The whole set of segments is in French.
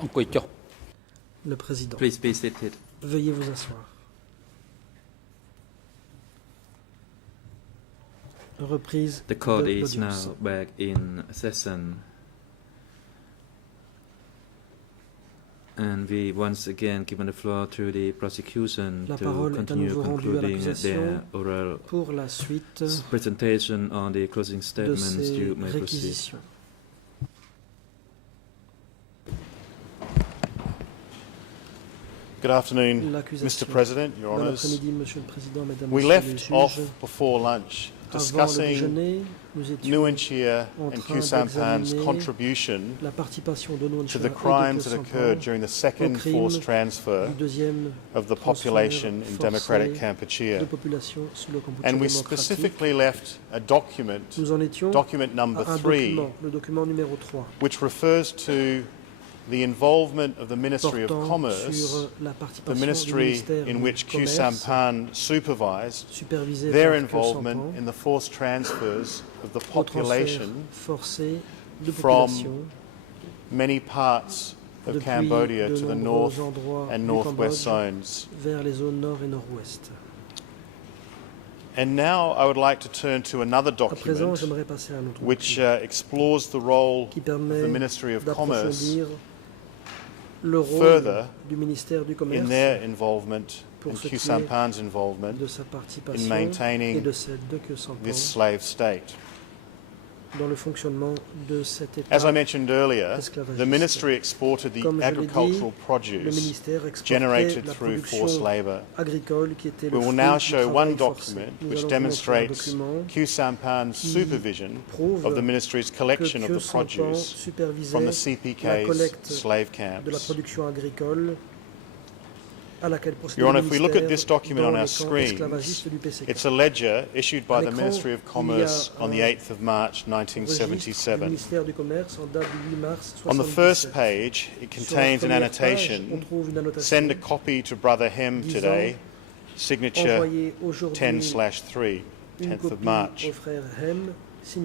Le président. Please be seated. Veuillez vous asseoir. Reprise The court de is l'audience. now back in session. And we once again given the floor to the prosecution La to parole est à continue nouveau rendue à concluding l'accusation their oral pour la suite presentation on the closing de statements. ces You may proceed. réquisitions. Good afternoon, L'accusation. Mr. President, Your Bon Honours. après-midi, Monsieur le Président, Mesdames, We Messieurs les left juges. off before lunch Avant le discussing déjeuner, nous étions Nuanchia en and train Q Sampan's d'examiner contribution la participation de Nuan to Chea the et crimes de that Kyo occurred Sampan during the second crimes forced transfer du deuxième of the transfert population in forcé Democratic de Kampuchea. population sous le Cambodge And we démocratique. specifically left a document, Nous en étions document à number un 3, document, le document numéro 3, which refers to the involvement of the Ministry of portant Commerce, sur la the participation du ministry ministère in du which Q Commerce, Sampan supervised, supervisé their par Kyo involvement Sampan, in the forced transfers of the au transfert population forcé de from population many parts of depuis Cambodia de to the nombreux north endroits and du northwest Cambodge zones. vers les zones nord et nord-ouest. And now I would like to turn to another À présent, document j'aimerais passer à un autre which document explores the role qui of permet the Ministry of Commerce d'approfondir le rôle further du ministère du in Commerce their involvement pour and ce Q qui est Sampan's involvement de sa in participation et maintaining de celle de Kyo Sampan this slave state. dans le fonctionnement de cet État. As I mentioned earlier, esclavagiste. the ministry exported the Comme je l'ai dit, agricultural le produce ministère exportait generated la through production forced labour. agricole qui était We le will fruit now du show travail one forcé. document Nous which allons vous montrer un demonstrates document Q Sampan's qui supervision prouve of the ministry's que collection of Kyo the Sampan produce supervisait from the la CPK's collecte slave de la camps. production agricole à laquelle procédait Your le Honour, if we look at ministère this document dans on les our camps screens, esclavagistes du PCK. it's a ledger issued by the l'écran, Ministry of il y a Commerce on the un 8th of March Registre du 1977. ministère du Commerce en date du 8 mars On the first 1977. page, it Sur la contains an première page, on annotation, trouve une annotation send a copy to Brother Hem disant, today, signature envoyé aujourd'hui 10/3, une 10th of copie March. au frère Hem,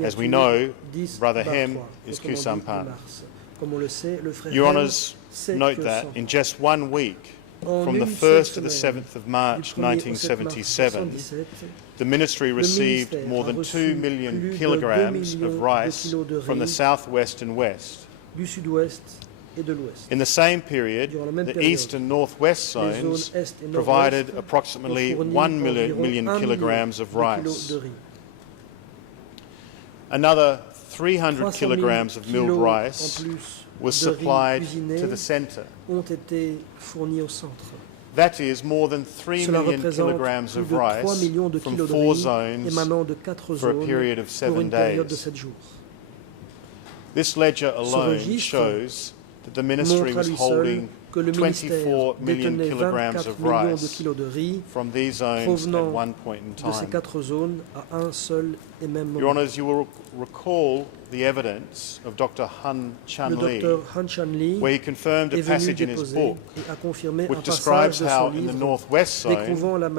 As we signature know, 10/3, Brother Hem is autrement dit, Kyu Sampan. mars. Comme on le sait, le frère Your Hem, Honours, c'est note Kyo that Sampan. in just 1 week, En from the une seule 1st to the semaine, 7th of March du 1er au 7 mars 1977, 1977, the ministry le received ministère more a than reçu 2 million plus de 2 kilograms millions of de rice kilos de from the riz southwest and west. du sud-ouest et de l'ouest. In the same period, Durant la même the période, east and northwest les zones zones est et provided nord-ouest approximately ont fourni 1 environ million 1 kilograms of million de kilos rice. de riz. Another 300 300 000 kilograms of milled kilos en rice plus was de riz supplied cuisiné to the centre. ont été fournis au centre. That is more than 3 Cela million représente kilograms plus of de 3 rice millions de from kilos de 4 riz zones émanant de 4 for a zones period of pour 7 une période de days. 7 jours. This ledger alone registre shows that the ministry Montre à was lui seul holding que le 24 ministère million détenait kilograms 24 of millions de rice kilos de riz from these zones at provenant one point in de ces time. 4 zones à un seul et même Your moment. Honours, you will recall the evidence of Dr. Hun Le Chun Lee, docteur Han Chan Lee where he confirmed a est venu passage in his déposer book et a confirmé un which passage describes de how son in the livre northwest zone, décrivant la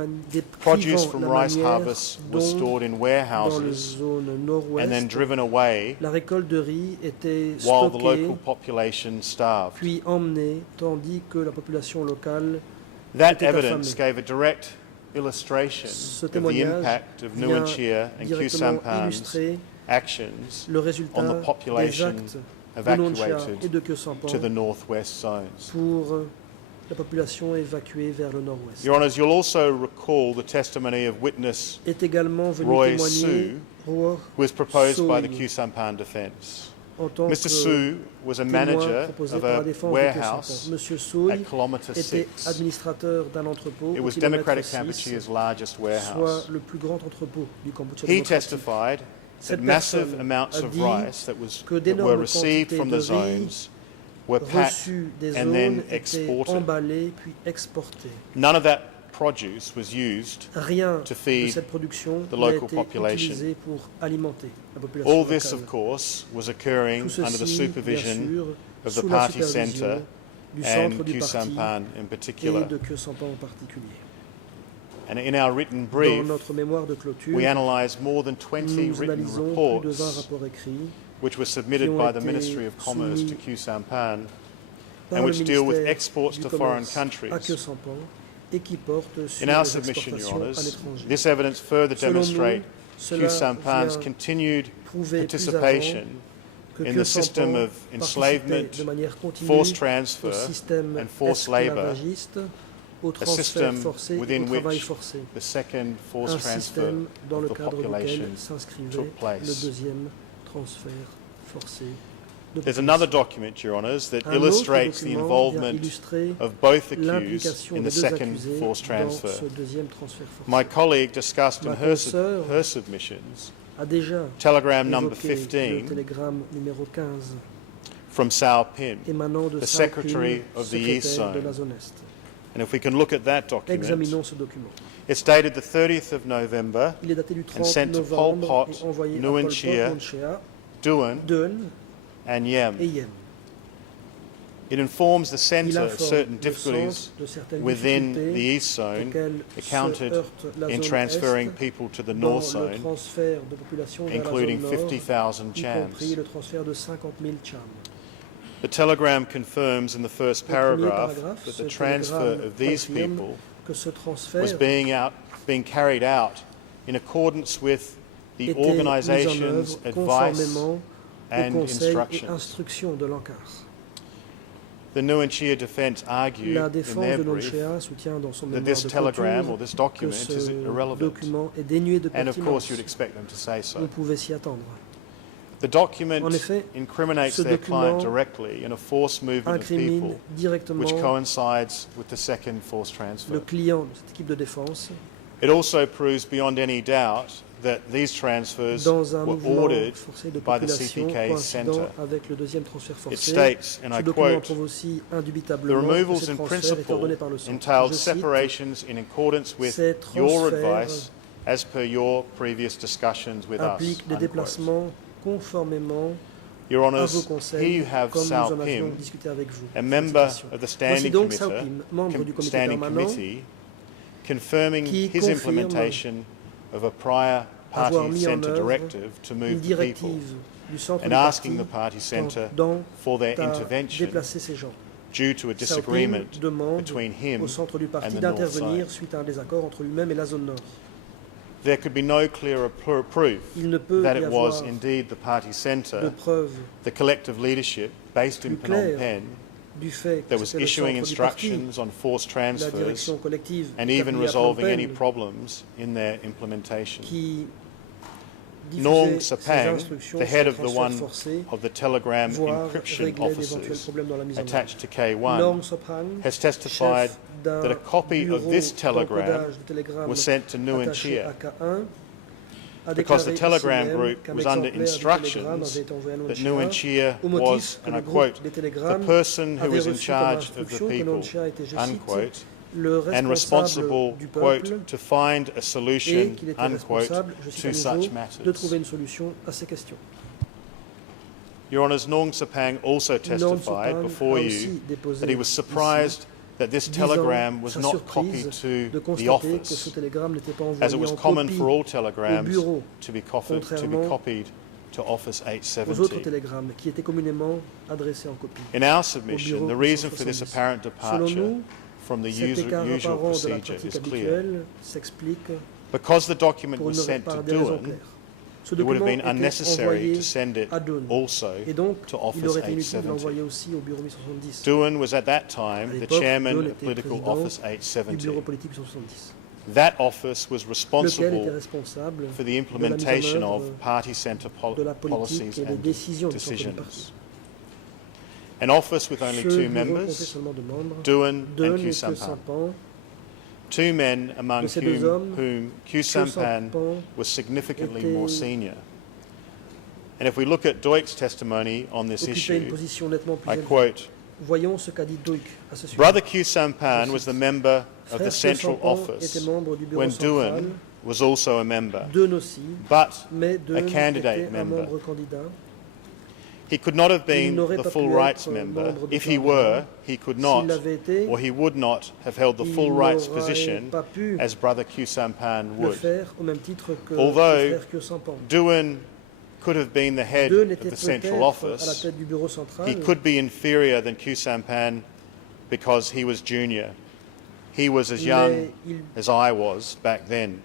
produce from rice manière harvests was dont stored in dans les warehouses zones and then nord-ouest driven away la récolte de riz était while the stockée local population starved. puis emmenée tandis que la population locale That était evidence affamée. gave a direct illustration Ce of the témoignage impact of vient Nuan Chea and Q directement Sampan's illustrer actions le on résultat the des population actes de Nuan Chea et evacuated de Kyo Sampan to the northwest zones. pour la population évacuée vers le nord-ouest. Your Honours, you'll also recall the testimony of witness Est également venu Roy témoigner Su, Roy who was proposed by the Soy Q Sampan defence. en tant Mr. que Su was a témoin manager proposé of par la a défense de Kyo warehouse Sampan. Monsieur Soy at Kilometre était 6. administrateur d'un entrepôt It au was kilomètre Democratic 6, Kampuchea's largest soit warehouse. le plus grand entrepôt du Cambodge He démocratique. testified that Cette massive personne amounts a of dit rice that were d'énormes received quantités from de the riz zones were packed reçus des and zones then étaient exported. emballés puis exportés. None of that produce was used Rien to de feed cette production the n'a local été population. utilisé pour alimenter la population All this, locale. of course, was occurring Tout under the ceci, bien supervision sûr, of the sous la party supervision centre du and centre du Q parti Sampan in et particular. de Kyo Sampan en particulier. And in our written Dans brief, notre mémoire de clôture, we analysed more than 20 nous written analysons plus de 20 reports rapports écrits which were submitted qui ont by the été Ministry of Commerce to soumis Q Sampan par and le which deal with ministère exports du to foreign Commerce à countries. Kyosampan et qui portent sur In our les submission, Your exportations à Honours, l'étranger. this evidence further Selon nous, demonstrates cela Q-Sampan's vient continued prouver plus avant participation que in the system Kyosampan of participait enslavement, de manière continue forced au transfer, système and forced labour, esclavagiste, au a transfert system forcé et within au travail which forcé. the second forced Un transfer système dans of le the cadre duquel population s'inscrivait took le place. deuxième transfert forcé de There's population. another document, Your Honours, that Un autre illustrates the document vient involvement illustrer of both accused l'implication in des the deux second accusés forced dans transfer. ce deuxième transfert forcé. My colleague discussed in Ma her consoeur submissions a déjà telegram number évoqué le 15 télégramme numéro 15 from Sao Pin, émanant de the Sao Secretary Pin, of the East secrétaire de Zone. la zone Est. And if we can look at that document, Examinons ce document. it's dated the 30th of November, Il est daté du and 30 sent to Pol novembre Pot, et envoyé à Nguyen Pol Pot, Chia, Nguyen Chia, Duan, Deun and et Yem. Yen. It informs the Il centre of informe certain le difficulties centre de certaines within the difficultés East Zone auxquelles accounted se heurte la in zone transferring Est people to the dans North le Zone, transfert de population vers la including zone Nord, 50,000 y compris Chams. le transfert de 50 000 Chams. The telegram confirms in the first Au premier paragraph paragraphe, that ce the transfer télégramme of these confirme people que ce was transfert being carried out in accordance with the était mis en organization's œuvre advice conformément aux and conseils et instructions. instructions de l'ANCAR. The Nguyen Chia defense argued La in défense their de brief Nonchea soutient dans son that mémoire this de telegram or clôture this que document is ce irrelevant. document est dénué de And of course pertinence. you'd expect them to say On so. pouvait s'y attendre. The document En effet, incriminates ce their client document directly in a forced movement of incrimine people directement which coincides with the second forced le transfer. client de cette équipe de défense It also proves beyond any doubt that these transfers dans un were mouvement ordered forcé de by the population CPK coïncidant Centre. avec le deuxième transfert It forcé. states, and Ce I document quote, prouve aussi "The indubitablement que removals ces in transferts étaient principle ordonnés par le centre. entailed Je cite, separations in accordance with Ces your transferts advice as per your previous discussions with us." implique des unquote. déplacements conformément Your à vos Honours, here conseils, you have comme nous Sao en avions Pim, discuté avec vous. a Cette member citation. of the Voici Standing donc Sao Pim, membre du comité Standing permanent, Committee, confirming qui his confirme implementation of a prior avoir party mis en centre œuvre directive to une move the people directive du centre and du asking parti the party centre dans for their à intervention déplacer ces gens. due to a Sao Pim disagreement demande between him au centre du and parti the North d'intervenir Zone. suite à un désaccord entre lui-même et la zone nord. There could be no clearer proof Il ne peut that y it was avoir indeed the party de centre, preuve the collective leadership based in plus Phnom claire Penh, du fait que that was c'était le issuing centre du parti, instructions on forced la transfers direction collective and even établie à Phnom resolving any Penh, problems in their implementation. qui Nong diffusait ces Sapang, instructions the head sur of the transfert one forcé, of the telegram voire encryption régler d'éventuels officers problèmes dans la mise en œuvre. attached to K1, Nong Sophang, has testified chef d'un that a copy of bureau this telegram d'encodage de télégrammes was sent to Nguyen attaché Chia à K1, a because the déclaré telegram ici même group qu'un was under exemplaire du télégramme instructions avait été envoyé à that Nguyen Nguyen Chia Chia au was, motif que and le I groupe quote, des the télégrammes person who avait was in reçu comme charge of the instruction que people, Nguyen Chia était, je cite, unquote, le and responsable responsible, du peuple quote, to find a et solution, qu'il était unquote, responsable, je cite to à such nouveau, de matters. trouver une solution à ces questions. Your Honours, Nong Sapang also Nong testified Sophang before a you aussi déposé that he was ici, surprised that this disant telegram was sa not surprise copied to de the constater que ce office, télégramme n'était pas as it envoyé was en common copie for all au telegrams bureau, to be contrairement copied to Office aux autres 870. télégrammes qui étaient communément adressés en copie. In our submission, bureau the reason for this 870. apparent Selon departure nous, from the cet écart usual apparent de la procedure pratique is clear. habituelle s'explique Because the document pour was une sent to par des raisons Duan, claires. Ce it would have document been était unnecessary envoyé to send it à Deun, also et donc to il Office aurait été inutile de 870. l'envoyer aussi au bureau 1070. Duan was at that À time the l'époque, chairman Deun of était Political président Office du 870. bureau politique 870, That office was lequel était responsible responsable for the de la mise en implementation of œuvre party centre de la politique policies et des and décisions du centre du parti. decisions. An office with only Ce two bureau comptait members, seulement de membres, Duan Deun and et Q que Sampan. Sampan. Two men among De ces deux hommes, whom Q Sampan Sampan was significantly était- more senior. And if we look at Duik's testimony on this occupait une issue, position nettement plus I élevée. quote, Voyons ce qu'a dit Duik à ce sujet. Brother Q Sampan was the member of the Frère central Sampan office était membre du bureau when central, Duan was also a member, Deun aussi, but mais Deun candidate était un member. membre candidat. he could not have Il been n'aurait the pas full pu rights être member. membre de If he plein were, droit. he could S'il not, l'avait été, or he would not have held the il full rights n'aurait position pas pu as Brother Q Sampan le would. faire au même titre que Although le frère Kyo Sampan. Duan could have been the head Deux of n'étaient the central peut-être à la office, tête du bureau central. he could be inferior than Khieu Samphan because he was junior. He was as young as I was back then.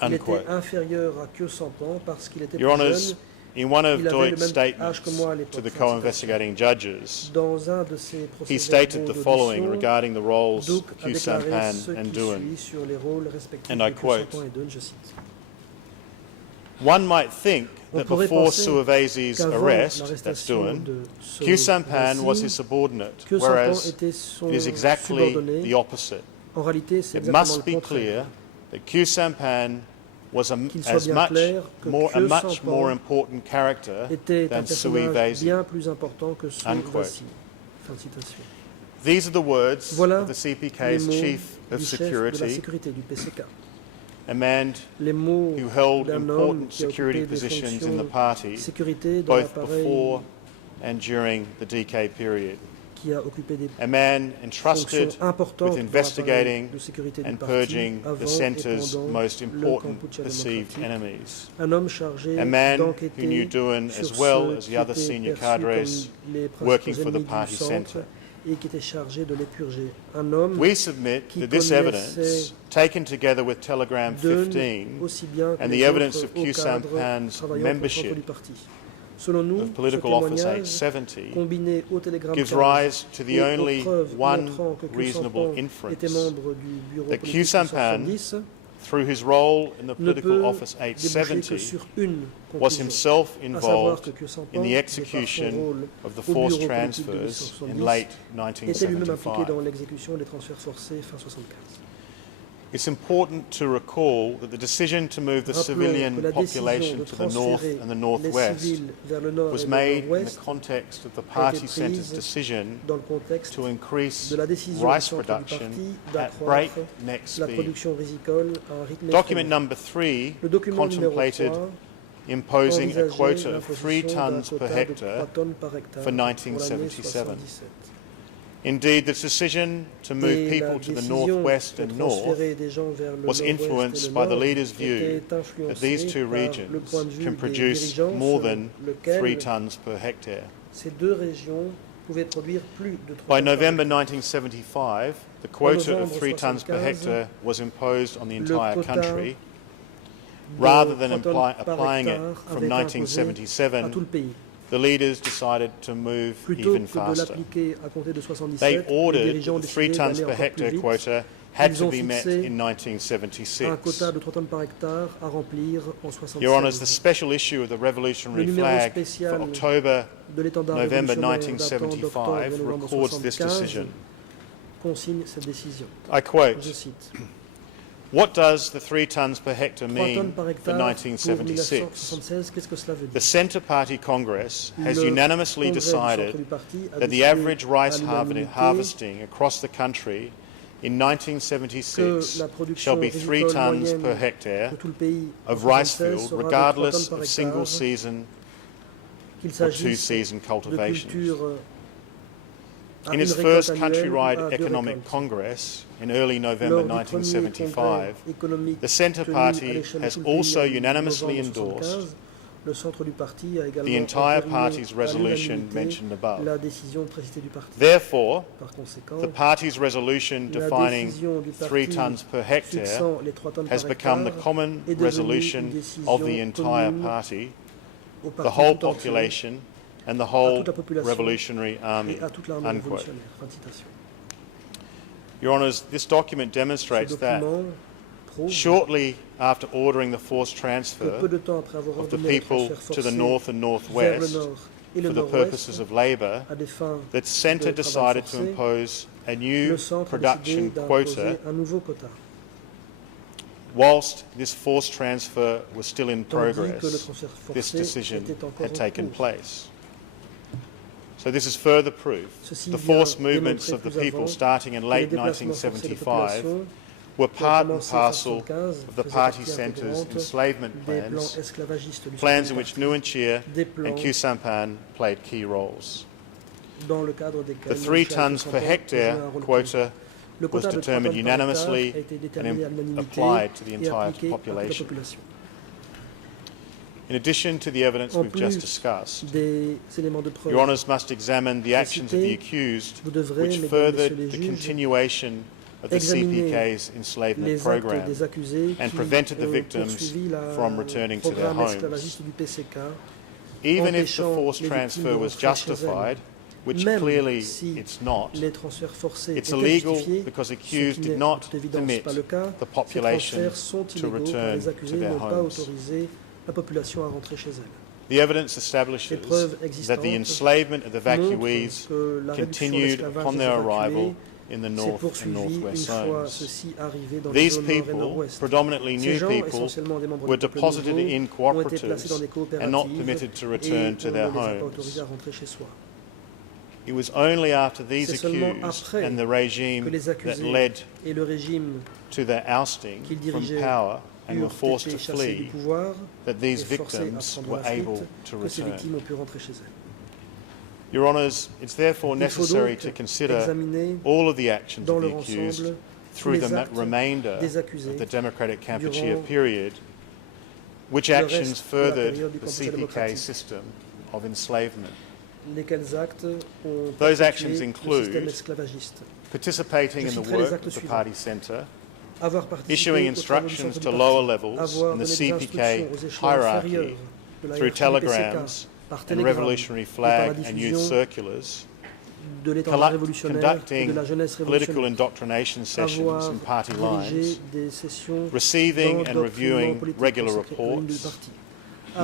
Il Unquote. était inférieur à Khieu Samphan parce qu'il était Your plus Honours, jeune. in one of Il avait le Deutsch's même âge que statements moi à l'époque. to the Fin de citation. co-investigating judges, Dans un de ses he stated procès-verbaux the following d'audition, regarding the roles Duc of a Khieu déclaré Samphan ce and qui Duen. suit sur les rôles respectifs And de I Khieu quote, Samphan et Duen, je cite. One might think On that pourrait before penser Suavezi's qu'avant arrest, that's l'arrestation Duen, de ce Khieu Samphan was Vassi, his subordinate, Khieu Samphan whereas était son it is exactly subordonné. the opposite. En réalité, c'est It exactement must le be contraire. clear that Khieu Samphan was Qu'il soit as bien much clair que more, a Khieu much Samphan more important character était un than Sui personnage Vassi. bien plus important que Sui Unquote. Vassi. Fin de citation. These are the words Voilà of the les CPK's mots chief of du chef de la security, sécurité du PCK. a man Les mots who held d'un homme important qui a security occupé des positions in the fonctions party, de sécurité dans both l'appareil, before and during the DK period. qui a occupé des A man fonctions entrusted importantes with dans investigating l'appareil de sécurité du and parti purging avant the et centre's pendant most le important Kampuchea perceived démocratique. enemies. Un homme chargé A man who d'enquêter knew Duen sur as well ceux as qui the other étaient senior perçus cadres comme les principaux working for the ennemis party du centre centre. et qui était chargé de les purger. Un homme We submit qui that this connaissait evidence, taken together with Telegram Duen 15 aussi bien que and les the evidence autres of hauts Khieu cadres Samphan's travaillant pour le centre membership du parti. Selon nous, of ce Political Office témoignage, 870 combiné au télégramme gives 15 rise to the et aux only preuves one montrant que Khieu reasonable Samphan inference était membre du bureau that politique Khieu Samphan, 170, through his role in the ne Political peut Office déboucher que 870, sur une was conclusion, himself à savoir que involved Khieu Samphan, in the de par son execution rôle of the au forced bureau politique de transfers in 170, late était lui-même impliqué 1975. dans l'exécution des transferts forcés fin 75. It's important to recall that the decision to move the Rappelons civilian que la décision population de to the north transférer and the les northwest civils vers le nord was et made le in the nord-ouest context of the a party été centre's prise decision dans le contexte to increase de la décision du rice centre du production parti at d'accroître breakneck la speed. production risicole à un rythme Document effréné. number 3 Le document numéro contemplated 3 imposing a envisageait quota of 3 l'imposition d'un tons per quota de 3 hectare tonnes par hectare for pour l'année 1977. 77. Indeed, the decision to move Et la people to the décision northwest de and north transférer des gens vers le was nord-ouest et influenced le by the nord leader's view était that these influencée two par le regions point de vue can des produce dirigeants more selon than 3 lequel tons per hectare. ces deux régions pouvaient produire plus de 3 By tonnes par November hectare. 1975, the quota of novembre 3 tons per 75, hectare was imposed on the le entire quota country, de rather than 3 tonnes par applying it hectare from avait été imposé à tout 1977. le pays. The leaders decided to move Plutôt even que de faster. l'appliquer à compter de They 77, les ordered dirigeants that the 3 décidaient tons d'aller per encore plus hectare vite. quota had Ils to ont be met fixé in un 1976. quota de 3 tonnes par hectare à remplir en Your Honours, the 76. special issue of the Revolutionary Le numéro flag spécial for October, de l'étendard November révolutionnaire datant d'octobre 1975 et novembre records this 75 decision. consigne cette décision. I quote, Je cite. "What does the 3 tons per hectare 3 tonnes mean par for hectare pour 1976? 1976, qu'est-ce que cela veut The dire? Centre Party Congress has Le unanimously congrès du centre decided du parti a that the décidé average rice à l'unanimité harvesting across the country in que 1976 la shall production be 3 risicole tons moyenne per hectare de tout le pays en of rice 76 field, sera de 3 regardless tonnes par of single hectare, season qu'il or s'agisse two-season de cultivations." cultures à In une his récolte first annuelle countrywide ou à 2 economic récoltes. congress in early November Lors du premier 1975, congrès économique the Centre tenu Party à l'échelle de has tout le pays also en unanimously novembre endorsed 75, le centre du parti a également the entire entériné party's à resolution l'unanimité mentioned above. la décision précitée du parti. Therefore, Par conséquent, the party's resolution la defining décision du 3 parti tons per hectare fixant les 3 tonnes has par become the hectare common est devenue resolution une décision of the entire commune party, au the parti whole tout entier population, and the à whole toute la population Revolutionary Army. et à toute l'armée Unquote. révolutionnaire. Fin de citation. Your Honours, this document Ce demonstrates that document prouve shortly after ordering the forced que transfer peu de temps après avoir of the ordonné le people transfert to the forcé north and vers le northwest nord et le for the nord-ouest purposes of labour, à des fins that Centre de travail decided to forcé, impose a new le centre a production décidé quota d'imposer un nouveau quota. whilst this forced transfer was still in Tandis que le progress. transfert This forcé decision était encore had en taken cours. place. So this is further proof. Ceci The vient forced movements démontrer of the plus people avant starting in que les late déplacements forcés de 1975 population were qui ont part and commencé en parcel 1975 of the faisaient party partie centre's intégrante enslavement des plans plans, esclavagistes du plans centre in du which parti, Nguyen Chia des and plans Khieu Samphan played key roles. dans le cadre desquels The 3 Michel tons Samphan per jouait hectare un rôle clé. quota Le was quota de 3 determined tonnes par hectare unanimously a été and déterminé à l'unanimité applied to the et entire appliqué à toute la population. population. In addition to the evidence En we've just plus discussed, des éléments de preuve, Your Honours must examine the actions of the Cité, accused vous devrez, which mesdames, furthered messieurs les the juges, continuation of the examiner CPK's enslavement les actes program des accusés and qui prevented the ont victims poursuivi from le returning to their programme homes. esclavagiste du PCK, Even if the empêchant forced les transfer victimes de was rentrer chez elles. justified, which Même clearly si it's not, les transferts forcés it's étaient illegal justifiés, because ce accused qui did n'est not d'évidence permit pas le cas, the ces population transferts sont to illégaux car return les to accusés their n'ont pas homes. autorisé la population à rentrer chez elle. The evidence establishes preuves that the existantes enslavement of the evacuees montre que la réduction de continued l'esclavage upon des their évacués arrival in the s'est north and poursuivi une northwest fois zones. ceux-ci arrivés dans les These zones nord et people, nord-ouest. predominantly Ces new gens, people, essentiellement des membres were du peuple deposited nouveau, in ont été placés dans des cooperatives and not coopératives permitted to et return to on their ne les a pas homes. autorisés à rentrer chez soi. It was only after these C'est seulement accused après and the que regime les that accusés led et le régime to their ousting qu'ils from dirigeaient power and were eurent forced été to chassés du flee pouvoir that these et forcés à victims prendre were la able fuite, to que ces return. victimes ont pu rentrer chez elles. Your Honours, it's therefore Il faut necessary donc to consider examiner all of the actions dans of the leur accused ensemble through tous the les actes remainder des accusés of the Democratic Kampuchea durant period, which le actions reste de la furthered période du the Kampuchea CPK démocratique. system of enslavement. Lesquels actes ont Those perpétué actions le include système esclavagiste. Participating Je in the citerai les work actes of the suivants. party centre, Avoir participé issuing aux travaux du instructions centre to du lower parti, levels avoir in the donné des CPK instructions aux échelons inférieurs hierarchy de la through hiérarchie du PCK, telegrams par and télégramme, revolutionary et par flag la and youth diffusion circulars, de l'étendard révolutionnaire et de conducting la jeunesse political révolutionnaire, indoctrination sessions avoir and party dirigé lines, des sessions receiving and d'endoctrinement reviewing politique regular consacrées aux lignes du reports, parti,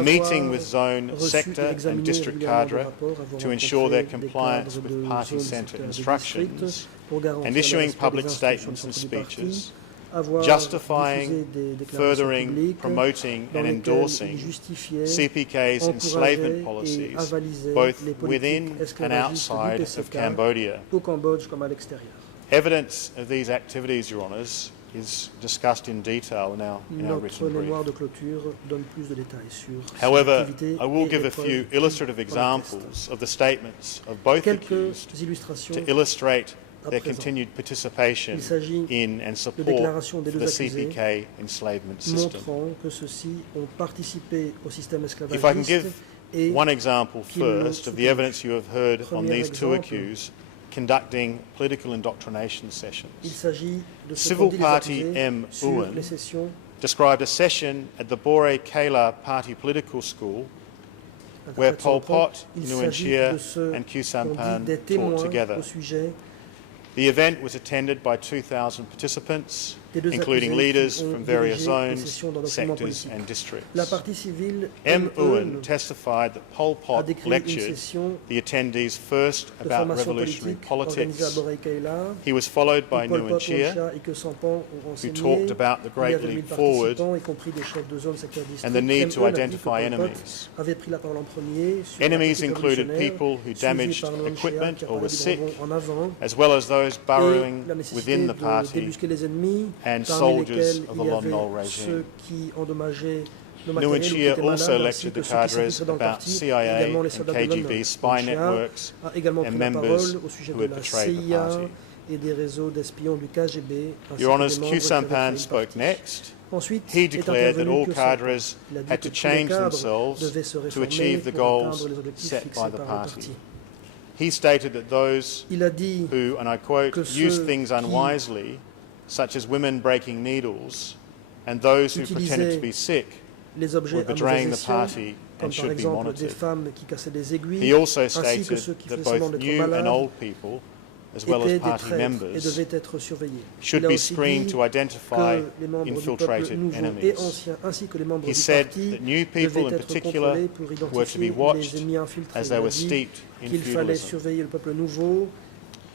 meeting avoir with zone, reçu et sector and examiné district régulièrement des cadre rapports, avoir to ensure their rencontré des compliance cadres with de party zones, centre secteurs, de instructions, districts, pour garantir and le issuing respect public des instructions statements and du centre du parti, speeches, avoir justifying, diffusé des déclarations furthering, publiques promoting dans and lesquelles il endorsing justifiait, CPK's enslavement encourageait et policies, avalisait both les within politiques and esclavagistes du outside of PCK Cambodia. au Cambodge comme à l'extérieur. Evidence of these activities, Your Honours, is discussed in detail in our Notre written brief. mémoire de clôture donne plus de détails sur ces However, activités I will et give a les preuves few qui illustrative en attestent. examples of the statements of both Quelques accused illustrations to illustrate à their présent. continued participation Il s'agit in and de support déclarations des for deux the accusés CPK enslavement system. montrant que ceux-ci ont participé au système If I can esclavagiste give et one example qu'ils l'ont first of the soutenu. evidence you have heard on Premier these two exemple, accused conducting political indoctrination il sessions. s'agit de ce Civil qu'ont dit les Party accusés M. sur Owen les sessions described a session at the Bore Kela Party Political School where Pol Pot, Il Nguyen s'agit Chia de ceux and Khieu qu'on dit Sampan des taught témoins together. au sujet The event was attended by 2,000 participants, des deux including accusés leaders qui ont from various dirigé les zones, sessions d'endoctrinement sectors politique. and districts. La partie civile M. Owen Eun testified that Pol a Pot décrit une lectured session the attendees first de about formation revolutionary politique organisée à politics. Borei Kaila. He was followed by Pol Nguyen Pot, Chia, Chia et que Sampan ont who renseigné. talked about the Il y Great avait 1000 Leap Forward participants, y compris des chefs de zone, secteurs districts. and the need to M. Eun a dit que identify Pol Pot enemies. avait pris la parole en premier sur la Enemies politique included révolutionnaire, people who suivi damaged par Nguyen Chia, equipment qui a or parlé were du sick, Grand Bond en avant, as well as those et burrowing la nécessité within the de party débusquer les ennemis, and parmi soldiers lesquels of il the y Lon avait Nol regime. ceux qui endommageaient le Nguyen matériel ou qui Chia étaient also malades, ainsi lectured que the ceux qui cadres s'infiltraient dans le about parti, CIA également les and soldats de Lon Nol. KGB spy Nguyen Chia networks a également and pris la members parole au sujet who de had la betrayed the CIA party. et des réseaux d'espions du KGB, ainsi Your que Honours, des membres Khieu qui avaient Sampan trahi le spoke parti. next. Ensuite, He est declared that intervenu all Khieu cadres Sampan. Il a dit had que to tous les change cadres themselves devaient se to réformer achieve the pour atteindre goals les objectifs set fixés by the par le party. parti. He stated that those Il a dit who, and I quote, que use ceux things qui unwisely, such as women breaking needles, and those who pretended to be sick, les were objets à betraying mauvais the escient, party comme and par should be exemple des monitored. femmes qui cassaient des aiguilles, He also ainsi que stated ceux qui that faisaient semblant both d'être new and malades, old people, as well as étaient des party traîtres et members, devaient être surveillés. should Il a be aussi screened dit to identify que les membres du peuple infiltrated nouveau et enemies. ancien, ainsi que les membres He du said parti, that new people devaient in être particular contrôlés pour were to be identifier watched les ennemis infiltrés. as Il they a were dit steeped in qu'il fallait feudalism. surveiller le peuple nouveau,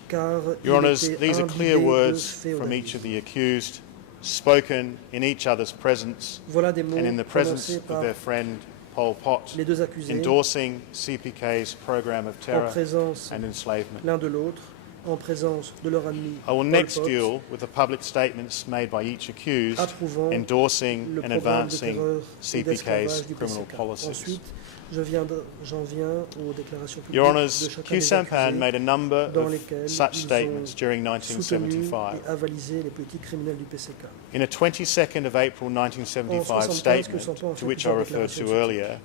car Your il Honours, était these are clear imbibé de words from féodalisme. each of the accused, spoken in each other's presence Voilà des mots and in the presence prononcés of par their friend Pol Pot, les deux accusés, endorsing CPK's program of en terror présence and enslavement. l'un de l'autre, en présence de leur ami I will Pol next Pot, deal with the public statements made by each accused approuvant endorsing le and programme de advancing terreur et d'esclavage CPK's du criminal PCK. policies. Ensuite, j'en viens aux déclarations publiques Your de Honours, chacun des Q-Sampan accusés made a number dans of lesquels such ils statements ont during soutenu 1975. et avalisé les politiques criminelles du PCK. In a 22nd of April En 1975 75, statement, Q-Sampan a to fait which I plusieurs referred déclarations to de ce earlier,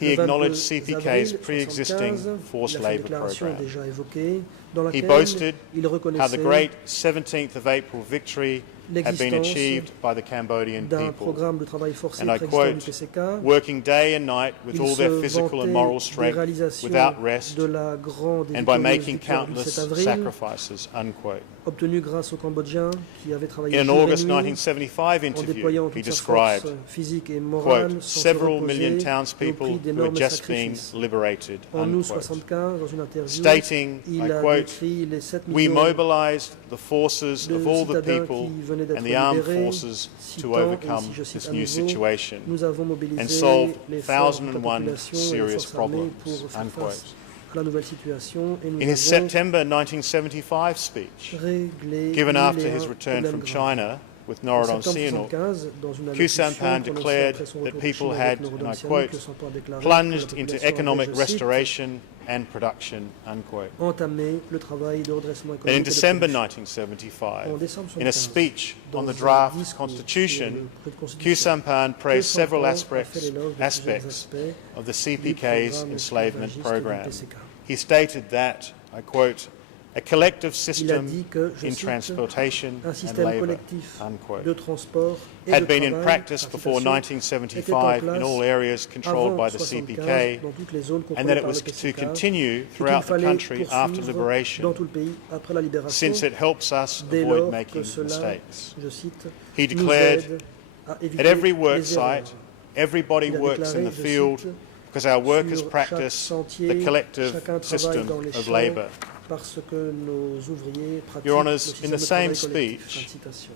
he Le 22 acknowledged CPK's avril pre-existing 75, forced il a fait une labour déclaration program. déjà évoquée dans He laquelle boasted il how the reconnaissait great 17th of April victory had been l'existence achieved by the Cambodian d'un people, programme de travail forcé and I préexistant du quote, PCK. working day and night with Il all se their physical and moral vantait des strength réalisations without rest de la grande et and by victorieuse making victoire du 7 countless avril, sacrifices, unquote. obtenue grâce aux Cambodgiens qui avaient travaillé In an jour et August nuit 1975 en interview, déployant he toute sa described, force physique et morale quote, sans se several reposer million et au townspeople prix who had d'énormes just been sacrifices. liberated, En août unquote. 75, dans une interview, Stating, il I a quote, décrit les 7 we millions mobilized the forces de of all the citadins people qui venaient d'être and the armed libérés, forces to citant, et overcome ici je cite this à new nouveau, situation nous avons mobilisé and solved les forces de la 1001 population et les serious forces armées problems, pour faire unquote. face à la nouvelle situation et nous In his avons September 1975 speech, réglé given after 1001 his return from problèmes graves. China with En Norodom septembre Sihanouk, 75, dans une Q allocution Sampan prononcée declared après son that retour de people Chine had, avec and Norodom I Sihanouk, quote, Q Sampan a déclaré que plunged la into population economic avait, je cite, restoration and production, unquote. entamé le travail de redressement And in économique et de December production. 1975, En décembre in a 75, speech on dans the un draft discours constitution, sur le projet de Q constitution, Sampan Q praised several Sampan a fait aspects l'éloge de plusieurs aspects of the du CPK's programme enslavement esclavagiste du program. PCK. He stated that, I quote, a collective Il a system dit que, je in cite, transportation un and système labour, collectif unquote, de transport et had de been in travail, practice par before citation, 1975 était en in all place areas controlled avant by the 75 CPK, dans toutes les zones and that contrôlées it par was le to PCK, continue et qu'il throughout the fallait country after poursuivre liberation, dans tout le pays après la libération, since it helps us dès avoid lors making que cela, mistakes. je cite, He nous declared, aide à at éviter every work les erreurs. site, everybody Il a works in déclaré, the je field cite, because our workers sur practice chaque the sentier, collective chacun travaille system dans les of champs labour. parce que nos ouvriers pratiquent Your le Honours, système in the de same travail collectif. speech, Fin de citation.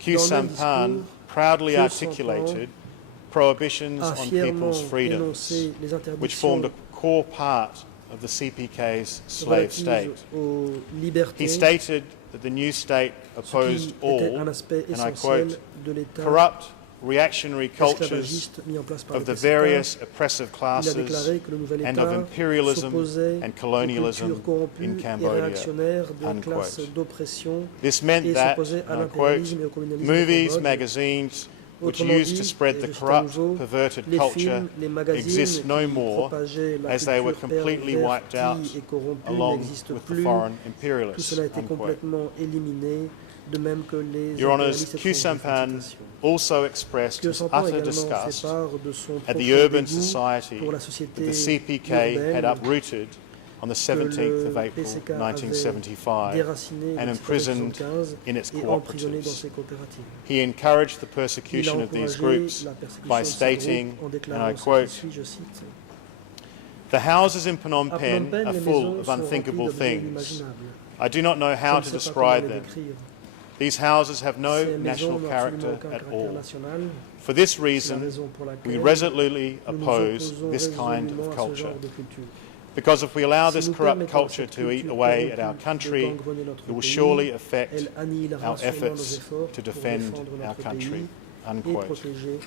Q Dans le même Sampan discours, proudly Q articulated prohibitions a on fièrement people's freedoms, énoncé les which formed interdictions a core part of the CPK's slave relatives state. aux libertés, He stated that the new state ce opposed qui était un all, aspect and I essentiel quote, de l'État corrupt, reactionary cultures esclavagiste mis en place par of le the PCK. various oppressive Il a classes déclaré que le nouvel and of État imperialism s'opposait and aux colonialism cultures corrompues in et Cambodia, réactionnaires des unquote. classes d'oppression This meant et that, s'opposait à and I quote, l'impérialisme et au colonialisme au movies, Cambodge. magazines, which Autrement used to dit, spread et the je cite à corrupt, nouveau, perverted les culture films, les magazines exist no qui more propageaient la as they were culture completely wiped out pervertie et corrompue along n'existent with the plus. foreign Tout imperialists, cela a été unquote. complètement éliminé, de même que les Your Honours, impérialistes Q étrangers. Fin de Sampan citation. also expressed Que his Sampan a utter également fait disgust part de son at the profond urban dégoût society pour la that société the CPK had urbaine uprooted on the 17th of April PCK avait 1975 déraciné and le imprisoned 75 in its et emprisonné dans cooperatives. ses coopératives. He encouraged the Il a persecution of these encouragé groups la persécution by de ces stating, groupes en and I déclarant ce qui quote, suit, je cite, "The houses in Phnom à Phnom Penh Penh, are les full maisons of sont remplies unthinkable d'objets things. inimaginables. I do not know Je how ne to sais pas comment describe les them. décrire. These houses have no Ces maisons national n'ont character absolument aucun at caractère all. national. For this C'est la reason, raison pour we laquelle resolutely nous nous oppose opposons this kind résolument of à ce culture. genre de culture. Because if we allow Si this nous corrupt permettons à culture cette to eat culture away at corrompue our de country, gangrener notre it will pays, surely affect elle annihilera our sûrement nos efforts efforts to pour defend défendre our notre country." pays et Unquote. protéger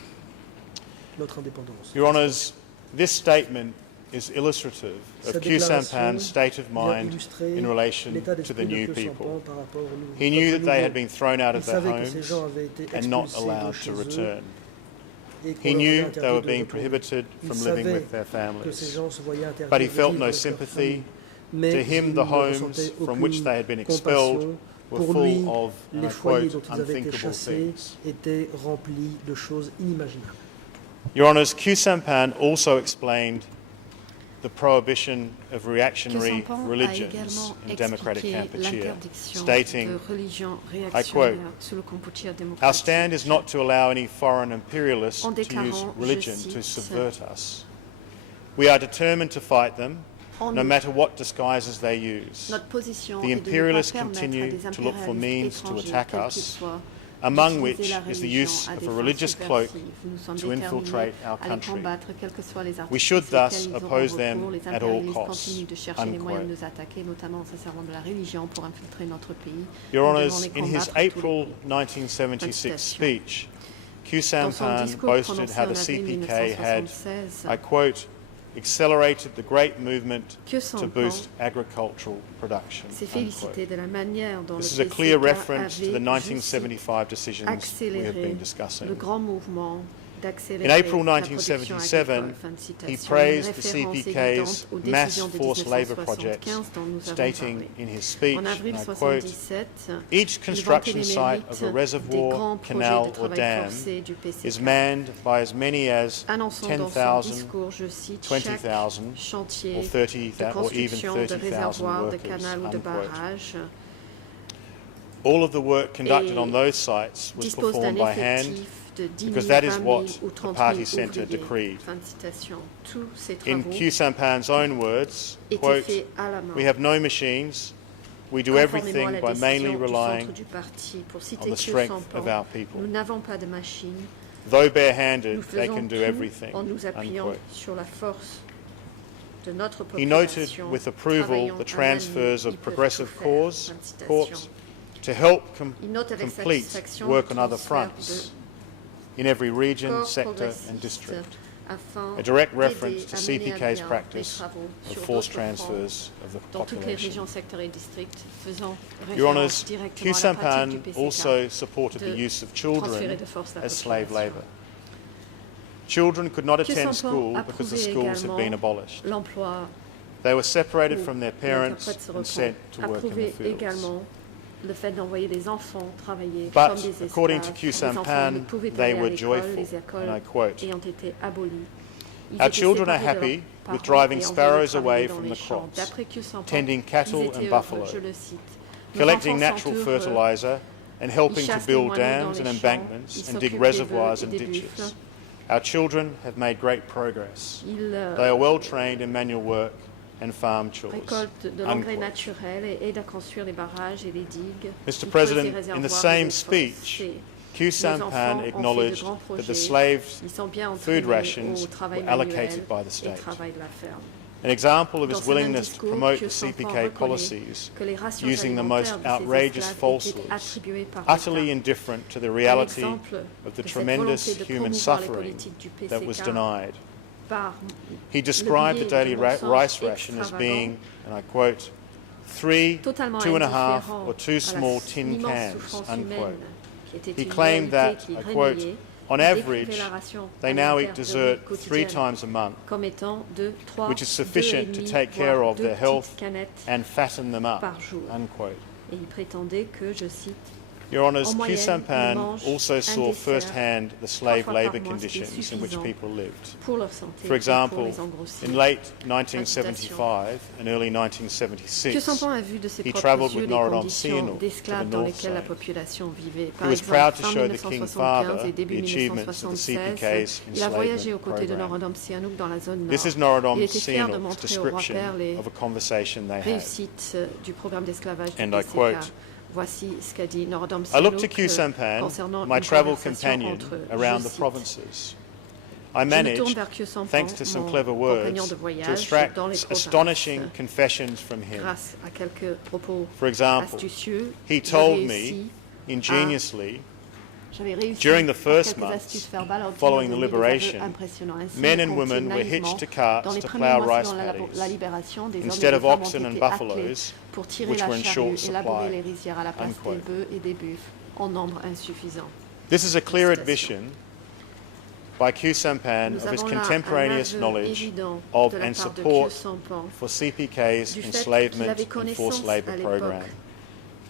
notre indépendance. Your Honours, this statement is illustrative of Cette Q déclaration Sampan's state of vient mind illustrer in relation l'état to the d'esprit de new Q people. Sampan par rapport au nouveau He knew that peuple they nouveau. had been thrown out Il of their savait que ces homes gens avaient été and not expulsés de allowed chez to eux return. et qu'on He leur avait knew interdit they were de being retourner. prohibited Il from living savait with their que ces families. gens se voyaient interdits But he de felt vivre no avec leur sympathy. famille. Mais To him, il the ne homes ressentait from which aucune they had been expelled compassion. were Pour lui, full of, and les I foyers quote, dont ils avaient été unthinkable chassés things. étaient remplis de choses inimaginables. Your Honours, Q Sampan also explained the prohibition of reactionary Sampan a religions également in democratic expliqué Kampuchea, l'interdiction stating, de religions quote, réactionnaires sous le Kampuchea "Our démocratique. stand is not to allow any foreign imperialists En to use déclarant, religion je to cite, subvert us. We are determined to fight them, En no outre, matter what disguises they use. notre position The est de ne pas imperialists permettre à continue des to look for impérialistes means to étrangers, attack quels qu'ils us, soient, among d'utiliser which la is the religion use à of des a fins religious cloak subversives. Nous sommes to déterminés infiltrate our à les country. combattre, quels que soient les We should artifices thus auxquels ils oppose auront them recours. Les at all impérialistes costs." continuent de chercher les moyens de Unquote. nous attaquer, notamment en se servant de la religion pour infiltrer notre pays. Your Nous devons Honours, les in his combattre à tous les April coups. 1976 speech, Khieu Dans son Sampan discours boasted prononcé how en the avril CPK had, 1976, I quote, accelerated the great movement Khieu to Sampan boost agricultural production. s'est Unquote. félicité de la manière dont This is le a clear PCK reference to the avait, 1975 decisions we have accéléré been discussing. le grand mouvement d'accélérer In April la production 1977, agricole. Fin de he citation. praised Une the référence CPK's évidente aux mass décisions de forced labour projects, 1975 dont nous avons stating parlé. in his speech, En avril and I quote, 1977, each il vantait construction les site mérites of a des reservoir, grands projets canal de or travail dam forcé du PCK, is manned by as many as annonçant dans son 10,000, discours, je cite, 20,000 chaque chantier or 30,000 de or even construction de 30,000 réservoirs, de workers. canaux ou de Unquote. barrages All of the work conducted Et on those sites was dispose d'un performed by hand effectif de 10 000, because that is 20 000 what ou the 30 party 000 centre ouvriers. decreed. Fin de citation. Tous ces In travaux Khieu Sampan's own words, étaient quote, faits à la main. "We have no machines. We do Conformément à everything la by décision mainly du relying centre du parti. Pour on citer the Khieu strength Sampan, of our people. nous n'avons pas de machine. Though Nous barehanded, they faisons can do tout everything." en nous appuyant Unquote. sur la force de notre He noted population. with approval Travaillons the un transfers an et of demi, ils peuvent progressive tout faire. cause, Fin de citation. courts to help Il note avec complete satisfaction work le on other transfert fronts in every region, corps sector progressistes and district. afin A direct d'aider reference to à mener à CPK's bien practice les travaux of sur forced d'autres fronts transfers of the dans toutes les population. régions, secteurs et districts, faisant Your référence Honours, directement Khieu à la pratique Sampan du PCK, also supported the de use of transférer children de force la as slave population. labour. Children could not Khieu attend Sampan school because the approuvait schools had been également abolished. l'emploi They were separated où from their parents l'interprète se and reprend. sent to work in the Approuvait fields. également le fait d'envoyer des enfants travailler But comme des according esclaves. to Khieu Les enfants Sampan, ne pouvaient they aller à were l'école, joyful, les écoles and I quote, ayant été abolies. Ils "Our étaient children are séparés de leurs happy parents with driving et envoyés sparrows travailler away dans from les the champs. crops, D'après Khieu Sampan, tending ils cattle étaient and heureux, buffalo, je le cite. Nos collecting enfants natural sont heureux. fertilizer and helping Ils to chassent les build moineaux dams dans and les champs. embankments Ils and dig s'occupent des reservoirs bœufs et and des ditches. buffles. Our children have made great progress. Ils They are well trained in manual work and farm chores." récoltent de l'engrais Unquote. naturel et aident à construire les barrages et les digues. Mr. Ils President, creusent les in the réservoirs same et les speech, fossés. Khieu Nos Sampan enfants ont fait de acknowledged grands that the projets. slaves' Ils sont bien food entraînés rations au travail were manuel allocated by the et state. travail de la ferme. An example of Dans his ce même willingness to discours, promote Khieu the Sampan CPK reconnaît policies que les rations using the most alimentaires de ces outrageous esclaves étaient falsehoods, attribuées par utterly l'État. indifferent to the Un reality exemple of the de cette tremendous volonté de human promouvoir les suffering politiques du that was PCK denied. par He described the billet daily de bon sens rice ration as extravagant, being, and I quote, 3, totalement 2.5 indifférent or 2 à small la tin l'immense cans, souffrance unquote. humaine qui était He une claimed réalité that, qui I régnait. quote, on Il décrivait average, la ration they now eat alimentaire de dessert riz 3 quotidienne times a month, comme étant de 3, which is sufficient to take care of their health canettes and fatten them up, par jour. unquote. Et il prétendait que, je cite, Your Honours, En Khieu moyenne, Sampan ils mangent also un saw dessert firsthand the slave 3 fois labour par mois, ce qui est conditions in which suffisant people lived. pour leur santé For et pour example, les engrossir. in late 1975 and early Khieu 1976, Sampan a vu de ses he propres travelled yeux with les Norodom conditions Sihanouk to d'esclaves the dans North lesquelles la Zone. population vivait. He Par was exemple, proud to fin show the King 1975 Father et début the achievements of the 1976, CPK's il a voyagé aux enslavement côtés de program. Norodom Sihanouk dans la zone nord. This is Norodom Il était fier de Sihanouk's montrer au roi description père les of a conversation they had. réussites du programme d'esclavage du And I PCK. quote, Voici ce qu'a dit Norodom I looked to Sihanouk Khieu Sampan, concernant my une travel conversation companion entre, around je the cite, provinces. I Je me tourne managed, vers Khieu Sampan, thanks to some mon clever compagnon words, de to voyage extract dans les provinces, astonishing confessions from him. grâce à quelques propos For example, astucieux. he told me, ingeniously, J'avais réussi during the par first quelques months astuces verbales à obtenir following the des aveux liberation, impressionnants. Ainsi, men and raconte-t-il women were naïvement, hitched to carts dans les to premiers plough mois rice suivant la paddies, libération, des hommes et instead des of femmes oxen ont and été buffaloes, attelés pour tirer which la were in charrue short et labourer supply. les rizières à la place des Unquote. bœufs et des buffles en nombre insuffisant. This is a clear Citation. admission by Khieu Sampan Nous of his avons là contemporaneous un aveu knowledge évident of de la and part de support Khieu Sampan for CPK's du fait enslavement qu'il avait and connaissance forced labour à l'époque program,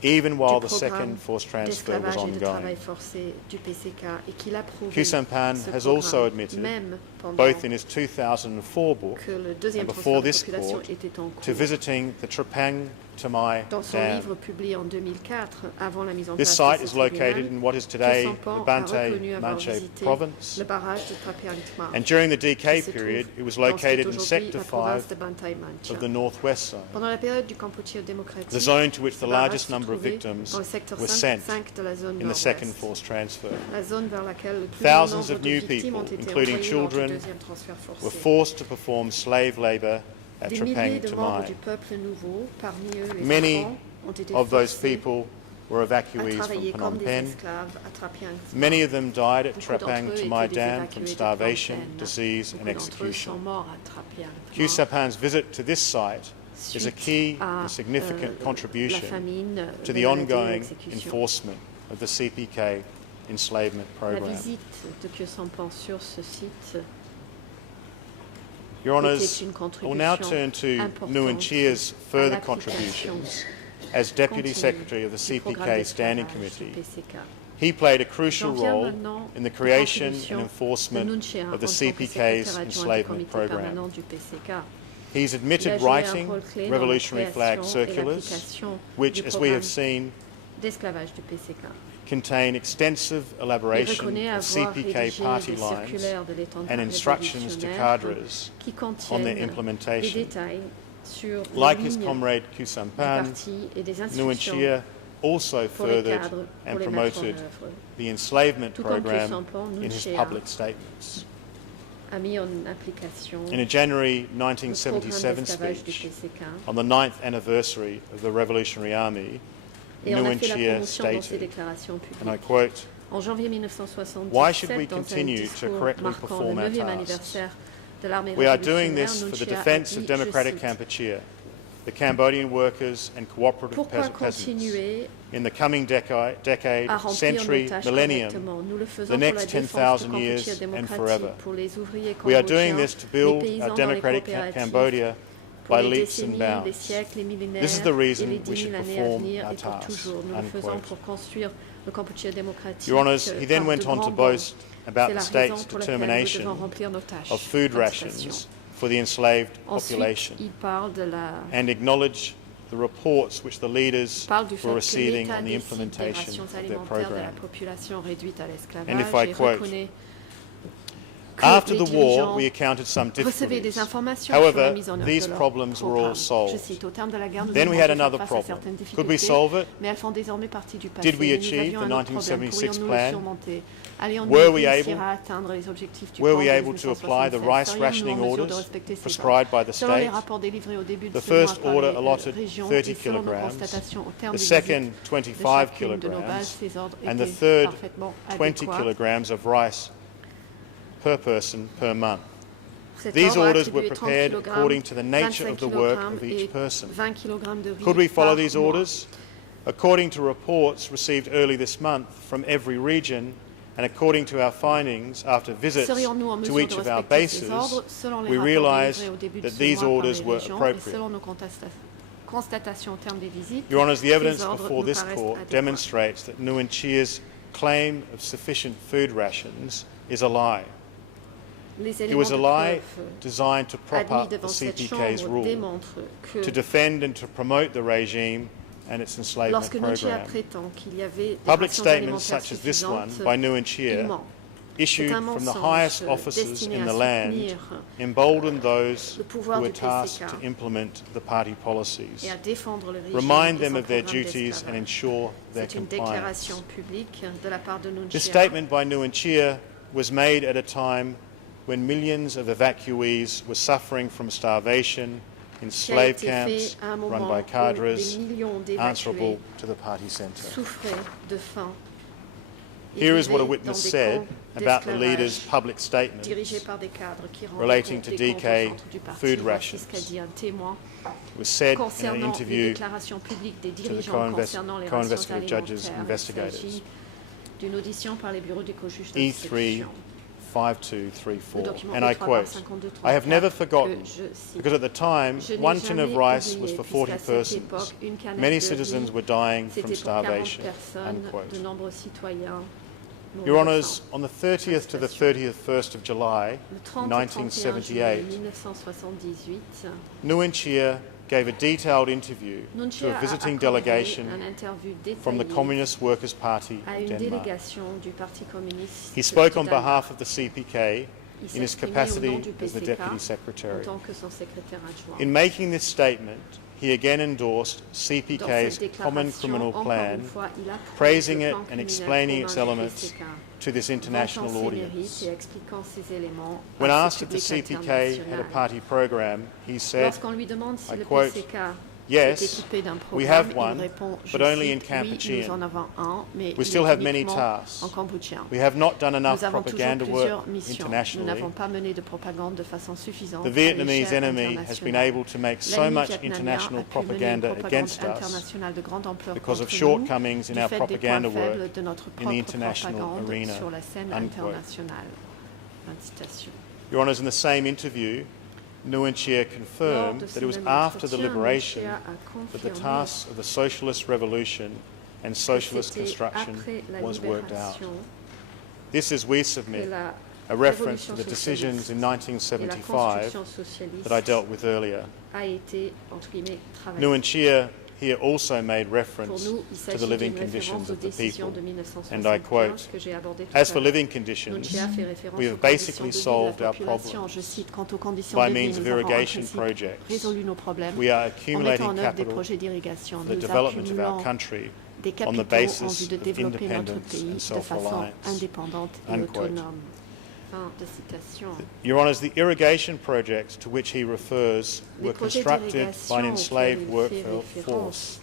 even while the du programme second forced transfer was d'esclavage et de travail ongoing. forcé du PCK et qu'il approuvait Khieu Sampan ce has programme, also admitted, même pendant both in his 2004 book que le deuxième and before transfert de this population court, était en to cours. visiting the Trapang to my Dans son dam. livre publié en 2004, avant la mise en This place site de is ce located tribunal, in what is today Sampan the a Bante reconnu avoir Manche visité province. le barrage de Trapeankma, And during the qui DK se period, trouve it was dans ce qui est located in aujourd'hui Sector la province 5 de Bantai Mancha. of the northwest zone, Pendant la période du Kampuchea démocratique, the zone to which the ce barrage largest se number of trouvait victims dans le secteur were 5 sent de la zone in the second nord-ouest, forced transfer. la zone vers laquelle le plus grand Thousands nombre of de new victimes ont people, été including envoyées lors du children, deuxième transfert were forcé. forced to perform slave labour at Des milliers de membres Trapang du peuple nouveau, parmi eux les Many enfants, ont été of those forcés people were à evacuees from travailler comme Phnom des Penh. esclaves à Trapeankma. Many of them died at Beaucoup d'entre Trapang eux Tamai étaient des Dam évacués from de starvation, Phnom Penh. disease and Beaucoup d'entre eux sont execution. morts à Trapeankma. Khieu Samphan's visit to this site is a Suite key à, and significant la contribution famine, to les the maladies et ongoing l'exécution. enforcement of the CPK enslavement La program. visite de Khieu Samphan sur ce site Your était Honours, une I will now turn to importante Nguyen Chia's à further l'application contributions as Deputy continue Secretary of the du programme CPK Standing d'esclavage du Committee. PCK. He played a crucial J'en viens role maintenant in the aux creation and contributions de enforcement Nguyen Chia of the en tant que CPK's secrétaire adjoint du enslavement comité program. permanent du PCK. He's Il a admitted joué un writing rôle clé dans la revolutionary flag création et circulars, l'application which, du as we have programme seen, d'esclavage du PCK. contain extensive Il elaboration reconnaît of avoir CPK rédigé party des lines circulaires de l'étendard and instructions to révolutionnaire cadres qui on their contiennent des implementation. détails sur Like les his lignes comrade Khieu du Samphan, parti et des Nguyen instructions Chia also pour les furthered cadres and pour les mettre en promoted œuvre. the enslavement Tout comme Khieu program Samphan, in Nguyen his Chia public statements. a mis en application In a January le programme 1977 d'esclavage du speech, PCK on the 9th anniversary of the Revolutionary Army, et on a Nguyen fait la Chia promotion dans ses stated, déclarations and I publiques. quote, En janvier 1977, Why should we dans un continue to discours correctly marquant perform le our 9e tasks? anniversaire de l'armée We are doing révolutionnaire, this for Nguyen the Chia a defence of dit, democratic je cite, Kampuchea, the Cambodian workers and cooperative pourquoi peasants. continuer In the coming decade, à remplir nos century, tâches millennium, correctement? Nous le faisons the pour la next défense 10,000 du years Kampuchea and démocratique, forever. pour les ouvriers We are doing cambodgiens, this to les build paysans our dans les democratic coopératives, Cambodia pour by les leaps and décennies, les bounds. siècles, les millénaires This is the reason et les we 10 should 000 années à perform venir our et pour tasks." toujours. Nous le faisons Unquote. pour construire le Kampuchea démocratique. Your Honours, he then par went de on to grands boast bons. about C'est the la state's raison pour laquelle nous determination devons remplir nos tâches. of food Fin de citation. rations for the enslaved Ensuite, population il parle de la and acknowledge the reports which the leaders parle du fait were que receiving l'État on the décide des implementation rations of their alimentaires de la program. population réduite à And l'esclavage if I et quote, reconnaît que After les the war, dirigeants we encountered some recevaient des difficulties. informations sur la However, mise en œuvre these de leur problems were all programme. Je solved. cite, au terme de la guerre, nous Then avons we had dû faire another face à problem. certaines Could we difficultés, solve it? mais elles font désormais partie du passé. Did we Nous achieve avions the un autre problème. 1976 Pourrions-nous le plan? surmonter? Allions-nous Were we réussir able- à atteindre les objectifs du Were plan we de able to apply the 1976? rice Serions-nous rationing en mesure de orders respecter ces prescribed by the Selon les state? rapports délivrés au début de The ce mois first par order les allotted régions 30 et selon nos kilograms, constatations au terme the des second visites de 25 chacune de nos bases, kilograms, ces ordres and the étaient third parfaitement 20 adéquats. kilograms of rice per person per month. Cet These ordre orders were attribuait 30 prepared kilogrammes, according to the nature 25 of the work kilogrammes of each et person. 20 kilogrammes de riz Could we follow par these mois. orders? According to reports received early this month from every region, and according to our findings after visits Serions-nous en to mesure each de of our respecter ces bases, ordres selon les we rapports realised délivrés au début de that ce these mois par orders les were régions et appropriate. selon nos constatations au terme des visites, Your Honours, the evidence ces ordres before nous this paraissent court adéquats. demonstrates that Nguyen Chia's claim of sufficient food rations is a lie. Les It éléments was a de lie preuve designed to prop admis up the devant cette CPK's chambre rule, démontrent que to defend and to promote the regime and its enslavement lorsque Nguyen Chia program. prétend qu'il y avait des Public rations statements alimentaires such as this one suffisantes, by Nguyen il Chia, ment. issued C'est un from the mensonge highest officers destiné in à the land, soutenir embolden those le pouvoir who were du tasked PCK to implement the party policies, et à défendre le régime remind et them son of their programme duties and d'esclavage. ensure their C'est une compliance. déclaration publique de la part de Nguyen This Chia. statement by Nguyen Chia was made at a time when millions of evacuees were suffering from starvation in qui a slave été camps fait à un run moment by où cadres des millions answerable d'évacués to the party centre. souffraient de faim. et Here is what a vivaient witness dans des said camps about the d'esclavage leader's public statements dirigés par des cadres qui rendaient relating compte to des comptes DK au centre du parti. food Voici ce qu'a rations. dit un témoin It was said in an concernant les interview déclarations publiques des the dirigeants concernant les rations co-investigative judges, alimentaires. Il investigators. s'agit d'une audition par les bureaux des co-juges E3 d'instruction. 5234, Le document and I E3 quote, 5234, I have never que forgotten, je cite, because at the time, Je n'ai one tin of jamais rice was oublié, for puisqu'à 40 cette persons. époque, une canette Many de citizens riz, were dying from c'était pour 40 starvation, personnes, unquote. de nombreux citoyens mouraient Your de Honours, faim. on the 30th to the 31st of July, Le 30 et 31 juillet 1978, 1978, Nguyen Chia gave a detailed interview to Nunchia a a visiting accordé delegation un interview from the détaillé Communist Workers' Party à of une Denmark. délégation du Parti communiste He spoke du on Danemark. behalf of the CPK Il in his s'est exprimé au capacity nom du as the PCK Deputy en Secretary. tant que son secrétaire adjoint. In making this statement, he again endorsed Dans cette CPK's Common déclaration, Criminal encore Plan, une fois, il a praising le it plan and criminel explaining commun its du elements PCK, to this international vantant ses mérites audience. et expliquant ses éléments When à asked ce if the public CPK had a international. party program, he said, Lorsqu'on lui demande si I le quote, PCK "Yes, est équipé d'un we programme, have one, il répond, je but only in cite, oui, Kampuchean. nous en avons un, mais We il still est have many uniquement tasks. en cambodgien. We have not done enough Nous avons toujours propaganda plusieurs work missions. Nous internationally. n'avons pas mené de propagande de façon suffisante The à Vietnamese l'échelle enemy has been internationale. able to make so L'ennemi much vietnamien international a pu mener une propaganda propagande against us internationale de grande ampleur because of contre nous, shortcomings in du our fait des propaganda points faibles work de notre in the propre international propagande arena." sur la scène Unquote. internationale. Fin de citation. Your Honours, in the same interview, Nguyen Chia Lors de confirmed ce that it was même after the entretien, liberation Nunchia a that the confirmé tasks of the socialist revolution and que socialist c'était construction après la was worked out. libération This is, we que submit, la a reference to révolution the decisions in socialiste et la 1975 construction socialiste that I dealt with earlier. a été, entre guillemets, travaillée. Nguyen Chia here also made Pour reference nous, il to s'agit the living d'une référence conditions aux of the décisions people. de And I quote, 1975 que j'ai abordées tout "As à for l'heure. living conditions, Nunchia fait référence we aux have conditions basically de vie de solved la our population. problems Je cite, quant aux conditions by de vie, means of nous avons en irrigation principe projects. résolu nos problèmes We are en mettant accumulating en œuvre des capital projets d'irrigation. for the Nous development of our accumulons country des on the capitaux en basis vue de of développer notre independence pays and de façon self-reliance." indépendante et Unquote. autonome. Fin de citation. Your Honours, the irrigation projects to which he refers Les were projets constructed d'irrigation by an auxquels enslaved il fait workforce, référence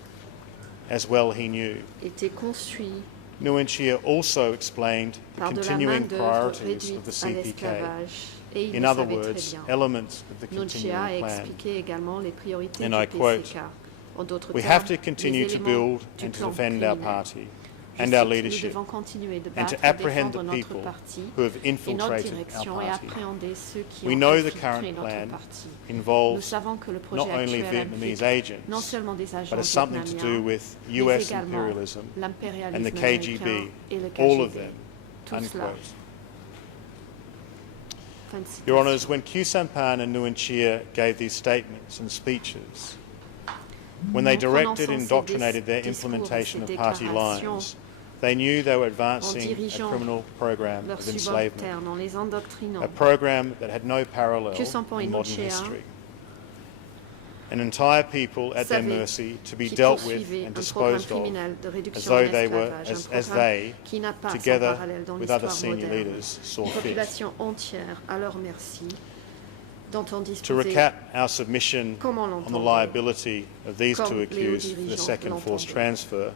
as well he knew. étaient construits Nguyen Chia also explained the par de la continuing main-d'œuvre priorities of the réduite à CPK. l'esclavage. Et il In le other savait très words, bien. elements of the Nunchia a continuing plan. expliqué également les priorités And du I quote, PCK. En d'autres We termes, have to continue les to éléments build du and to plan defend our criminel. party Je and cite, our nous leadership devons continuer de and battre to et apprehend défendre the notre people parti who have et notre infiltrated direction our et party. appréhender ceux qui We ont know the infiltré current notre plan parti. Nous involves savons que le not projet only actuel Vietnamese implique non agents, seulement des agents but has something to do vietnamiens, with mais US également imperialism and l'impérialisme the KGB, américain et le all of KGB. them. Tout cela. Unquote. Fin de Your citation. Honours, when Khieu Samphan and Nguyen Chia gave these statements and speeches, when they En directed prononçant and ces indoctrinated their discours et implementation ces of party déclarations, lines, they knew they were advancing a dirigeant criminal program leurs of enslavement, subalternes, en les endoctrinant. a program that had no parallel Khieu Samphan et in modern Nunchia history. An entire people at their savaient mercy to be qui dealt with poursuivait and un programme disposed of criminel de as réduction though de they were, l'esclavage, un as programme they, qui n'a pas son together parallèle dans with other l'histoire senior moderne. leaders, saw Une fit. population entière à leur merci, dont on To disposait recap our submission comme on on the l'entendait. liability of these Comme two les accused for the dirigeants second forced l'entendaient. transfer,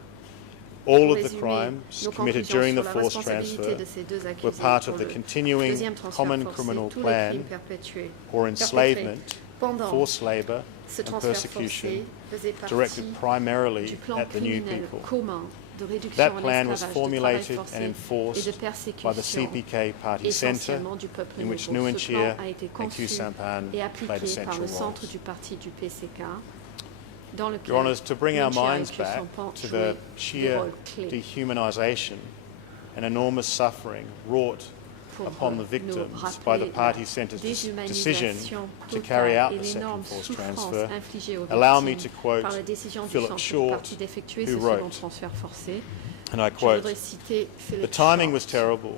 all Pour of the résumer, crimes nos committed conclusions during the sur la forced responsabilité transfer de ces deux were accusés part pour of the le continuing deuxième transfert common forcé, criminal tous les plan crimes perpétués, or perpétrés enslavement, pendant forced labour ce and transfert persecution forcé faisait partie directed du primarily plan at the new criminel people. commun de réduction That à plan was l'esclavage, de travail formulated forcé and et enforced de by the persécution CPK Party Centre, essentiellement du peuple in which nouveau. Nguyen Ce Chia plan a été and Khieu conçu Samphan et played a appliqué par central le centre role. du parti du PCK, dans lequel Your Honours, to bring our Nunchia et minds Khieu back Samphan to the jouaient des sheer rôles clés dehumanisation and enormous suffering wrought pour upon the nous victims by rappeler the Party la Centre's decision déshumanisation to carry totale out et the second l'énorme forced souffrance transfer. infligée aux Allow me victimes to quote par la décision du Philip centre du Short, parti d'effectuer who ce second wrote, transfert forcé. and I Je quote, voudrais citer "The Philip timing Short. was terrible.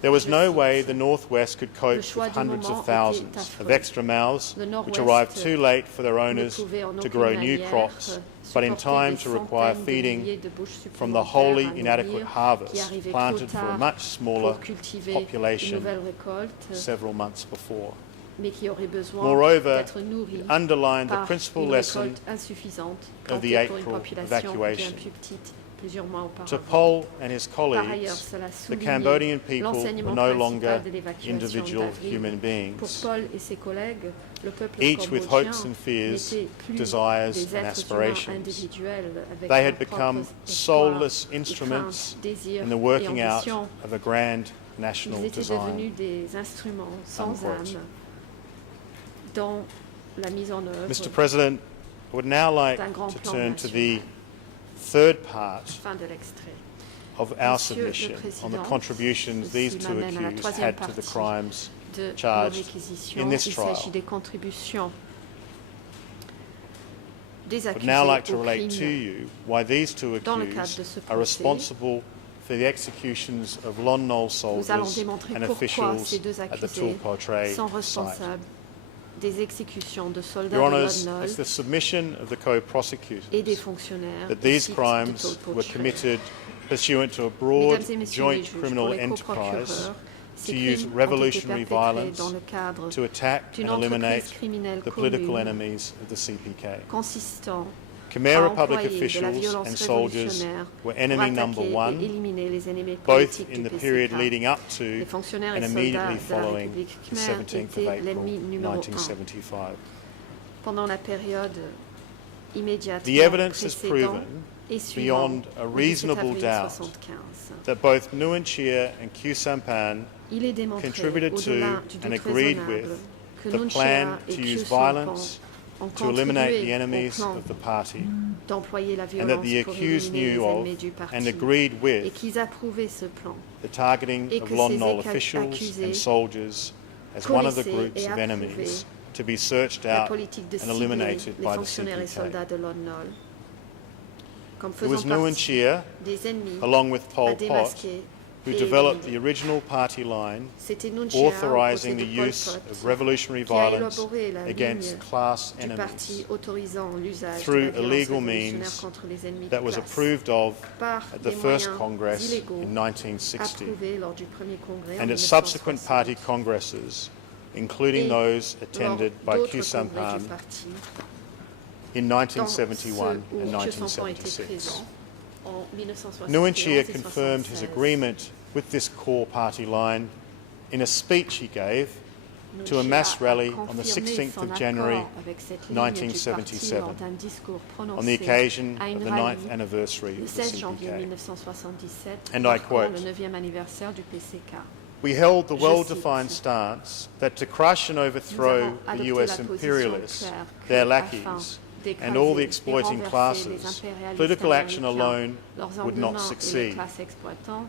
There was Je no cite, way the Northwest could Le cope choix with du hundreds moment of thousands était affreux. of extra mouths Le which Nord-Ouest arrived too late for their ne owners pouvait en to aucune grow new manière crops, but in time supporter to des require centaines de feeding milliers de bouches from the supplémentaires wholly à inadequate nourrir, qui harvest arrivaient planted trop for a tard much smaller pour cultiver une population nouvelle récolte, several months before. mais qui aurait besoin Moreover, d'être nourrie it underlined the par principal une lesson récolte insuffisante of the plantée pour une April population bien evacuation. plus petite plusieurs mois To auparavant. Paul and his Par ailleurs, colleagues, cela the soulignait Cambodian people were l'enseignement no principal longer de l'évacuation individual d'avril. human Pour beings, Paul et ses collègues, le peuple each with cambodgien hopes and fears, n'était plus desires des and êtres aspirations. humains individuels avec They leurs had become propres espoirs soulless et instruments craintes, désirs in the et working out ambitions. of a grand national Ils étaient design. devenus des instruments sans Unquote. âme dans la mise en œuvre Mr. President, I would now like d'un grand to plan turn to the national. third part Fin de l'extrait. of our Monsieur le submission on the Président, contributions these ceci two m'amène à la accused troisième had to the partie crimes de nos charged réquisitions. in this Il trial. s'agit des contributions des would accusés now like to au relate to crime. you why these two Dans le cadre accused de ce are procès, responsible for the executions of Lon Nol Nous allons soldiers démontrer and pourquoi officials ces deux at the accusés Tulportray sont site. responsables des exécutions de soldats Your de Honours, Lon Nol it's the submission of the co-prosecutors et des fonctionnaires that du these site crimes de were Tulportray. committed pursuant to a broad Mesdames et messieurs joint les juges, pour criminal les enterprise coprocureurs, ces to use crimes ont été revolutionary perpétrés violence dans le cadre to attack d'une and eliminate entreprise criminelle the political commune enemies of the CPK. consistant Khmer à Republic employer de la officials violence and soldiers révolutionnaire were pour enemy attaquer number et one, éliminer les ennemis both politiques in du the period PCK. leading up to Les fonctionnaires and et soldats immediately de la following République the khmer 17th of étaient April l'ennemi numéro 1. 1975. Pendant la période immédiate The evidence has précédant proven et suivant beyond a le 17 reasonable avril doubt 75. that both Nguyen Chia and Khieu Sampan Il est démontré contributed to au-delà du and doute agreed raisonnable with que the Nguyen plan Chia et to Khieu use Sampan violence ont to eliminate the contribué au enemies plan of the party, d'employer la and that violence the pour accused éliminer knew les of ennemis du parti and agreed et with qu'ils approuvaient ce plan. the targeting Et of que Lon ces Nol officials accusés and soldiers as one of the connaissaient groups et of enemies approuvaient to be searched la out politique de and cibler eliminated les by the fonctionnaires et CPK. soldats de Lon Nol comme It was faisant Nguyen partie Chia, des ennemis along with à Pol Pot, démasquer who et developed the éliminer. original party line C'était Nguyen Chia, aux authorizing côtés the de Pol use Pot, of revolutionary qui a violence élaboré la against ligne class du parti enemies autorisant l'usage de through la violence illegal révolutionnaire means contre les ennemis that de was classe approved of par at the des first moyens Congress illégaux in 1960 approuvés lors du premier congrès en and at subsequent 1960 party congresses, including et those lors attended by d'autres Khieu congrès Sampan du parti, in dans 1971 ceux où and Khieu Sampan était 1976. présent en 1971 Nguyen et Chia confirmed his 1976. agreement with this core party line in a speech he gave Nguyen to a Chia mass a rally on the confirmé 16th son of accord January avec cette ligne du parti 1977, lors d'un discours on the prononcé occasion à of une the rallye 9th anniversary le of the 16 janvier CPK. 1977, And I marquant quote, le 9e anniversaire du PCK. We held the Je well-defined cite, stance that to crush and Nous overthrow avons the adopté US la position imperialists, claire que, their afin lackeys, d'écraser and all the et exploiting renverser les classes, impérialistes political action américains, alone leurs would not emmenants et les succeed. classes exploitantes,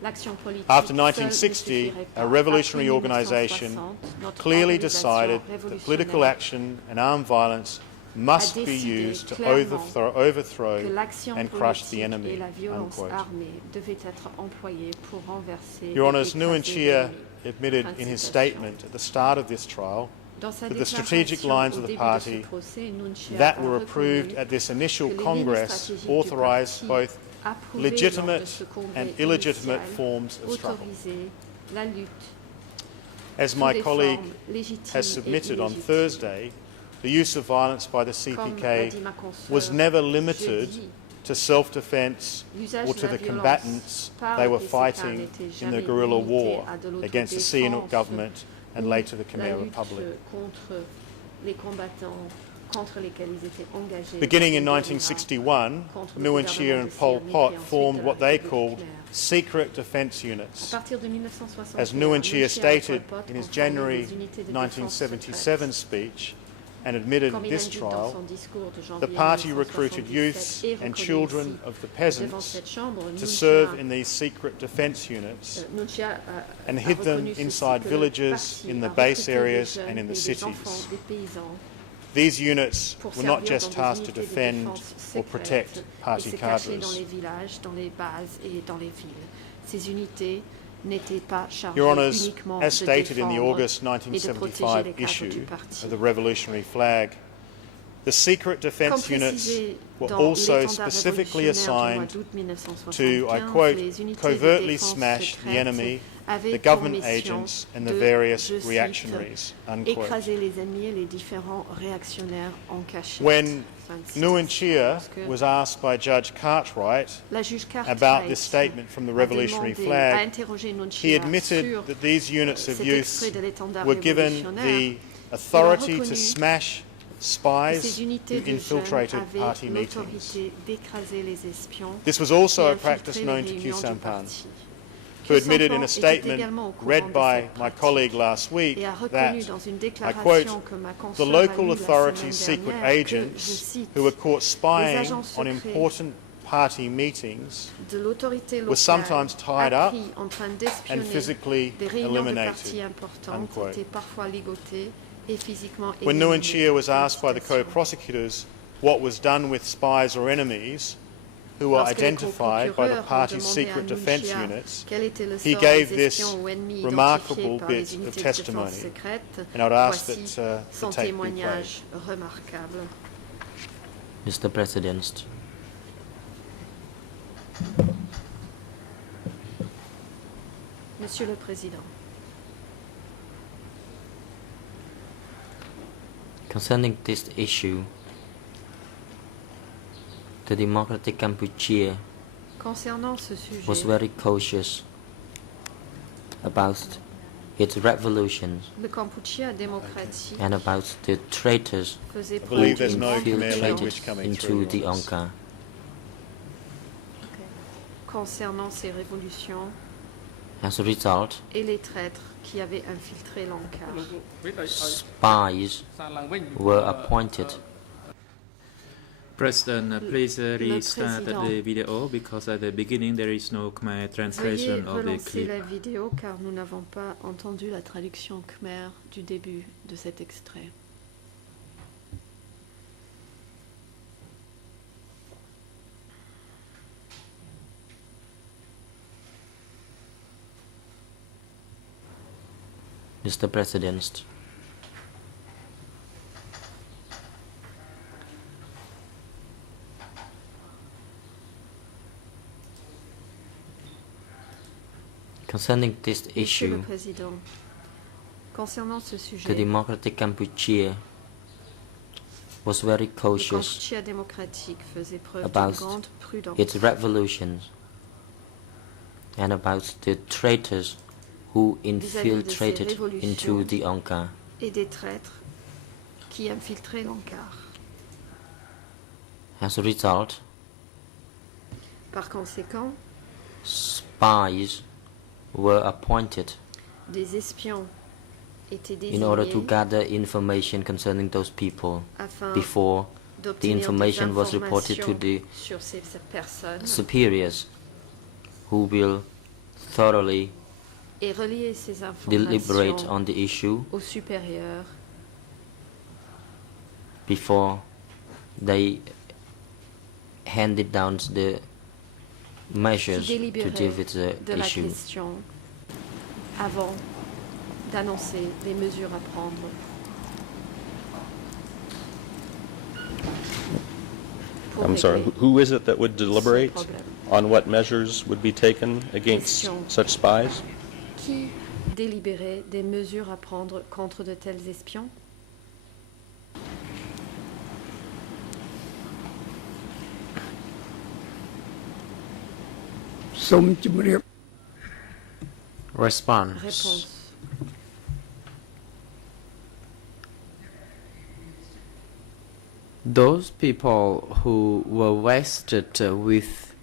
l'action politique After seule ne 1960, suffirait pas. a revolutionary Après organisation 1960, notre clearly organisation decided that political révolutionnaire action and armed violence must a be décidé used to clairement overthrow que l'action and crush the politique enemy. et la violence Unquote. armée devaient être employées pour renverser Your et Honours, écraser Nguyen Chia l'ennemi. admitted in his statement at the start of this trial Dans sa that the déclaration strategic lines au of the début party de ce procès, Nguyen Chia that a were approved reconnu at this initial que les lignes Congress stratégiques du authorised parti both approuvées lors de legitimate ce congrès and illegitimate initial forms of struggle. autorisaient la lutte As sous my des colleague formes légitimes has et submitted on illégitimes. Thursday, the use of violence by the Comme l'a CPK dit ma consoeur was never limited jeudi, to self-defense l'usage or de to la the violence combatants par they le were PCK fighting n'était in the jamais guerrilla limité war à de against the Sihanouk l'autodéfense government and ou later the la Khmer lutte Republic. contre les combattants contre lesquels ils étaient engagés. Beginning in dans une guérilla 1961, contre le Nguyen Chia gouvernement and de Pol Sihanouk Pot et ensuite formed de la what they République called khmer. secret defence À units. partir de 1961, As Nguyen Chia Nguyen Chia et stated Pol Pot in ont his formé January des unités de défense 1977 speech and admitted Comme il this indique dans trial, son discours de the janvier party 1977 recruited youths et and reconnu children ici of the devant peasants cette chambre, to Nguyen serve Chia, in these secret defence units Nguyen Chia and a hid them reconnu ceci, inside que le villages, parti in the a base recruté des areas jeunes and in the et des cities. enfants, des paysans, These units pour were not servir just dans des tasked to unités de defend défense or secrètes protect et party se cacher dans cadres. les villages, dans les bases et dans les villes. Ces unités n'étaient pas chargées Your Honours, uniquement as de stated in the défendre August et de protéger 1975 les cadres du issue parti. of the revolutionary flag, the secret Comme defence units précisé were dans also l'étendard specifically révolutionnaire du mois assigned d'août 1975, to, I quote, les unités de covertly défense smash the secrètes enemy, avaient the pour government mission agents and the de, various je cite, reactionaries. Unquote. écraser les ennemis et les différents réactionnaires en cachette. When Fin de Nguyen citation. Chia Parce que was asked by Judge Cartwright la juge about Cartwright this statement from the a revolutionary demandé- a flag, interrogé Nguyen he Chia admitted sur that these units of cet youth extrait de l'étendard were given révolutionnaire. the authority to reconnu smash que spies ces who unités de jeunes infiltrated avaient party meetings. l'autorité d'écraser les espions This was et also a infiltrer practice les known to Khieu réunions du Sampan, parti. who Khieu admitted in Sampan a était statement également au courant read de by cette my pratique colleague last week et a that, reconnu dans une I déclaration quote, que ma the consoeur a local lue la authorities' semaine secret dernière, que, je agents cite, who were caught spying agents on secrets important party meetings de l'autorité were locale sometimes tied up appris en train and d'espionner physically des réunions de eliminated. partis importantes Unquote. étaient parfois ligotées et physiquement When Nguyen éliminées. Chia was asked by the Citation. co-prosecutors what was done with spies or enemies who were Lorsque les identified by the procureurs party's ont demandé secret à defense Nunchia units, quel était le he sort gave des this espions ou ennemis remarkable identifiés par les bit of unités de défense testimony. secrète, And I would ask voici that son the tape be témoignage remarquable. Mr. President, Monsieur le Président, concerning this issue, the Democratic Cambodia concernant ce sujet, was very cautious about its revolutions le Kampuchea démocratique and about the traitors faisait I preuve believe d'une there's no grande Khmer infiltrated language prudence coming into through the on this. Angkar. concernant ces révolutions As a result, et les traîtres qui avaient infiltré l'Ankar. spies were appointed. President, please Le restart président. the video because at the beginning there is no Khmer Veuillez translation of the relancer clip. la vidéo car nous n'avons pas entendu la traduction khmer du début de cet extrait. Mr. President, concerning this Monsieur le issue, Président, concernant ce the sujet, Democratic Cambodia was very le cautious Kampuchea démocratique faisait preuve d'une about grande prudence its revolutions and about the traitors who vis-à-vis de ces infiltrated into révolutions the Angkar. et des traîtres qui infiltraient l'Ankar. As a result, Par conséquent, spies were appointed des espions étaient in order to désignés gather information concerning those people afin before the d'obtenir des information was reported to informations the sur ces personnes superiors who will thoroughly et relier ces deliberate informations on the issue aux supérieurs before they handed down the qui measures to deal délibéraient with the de la issue. question avant d'annoncer les mesures à prendre. Pour I'm sorry, régler who is it that would ce deliberate problème. on what measures would be taken against Question. such spies? Qui délibérait des mesures à prendre contre de tels espions? Response. Réponse. Those people who were vested with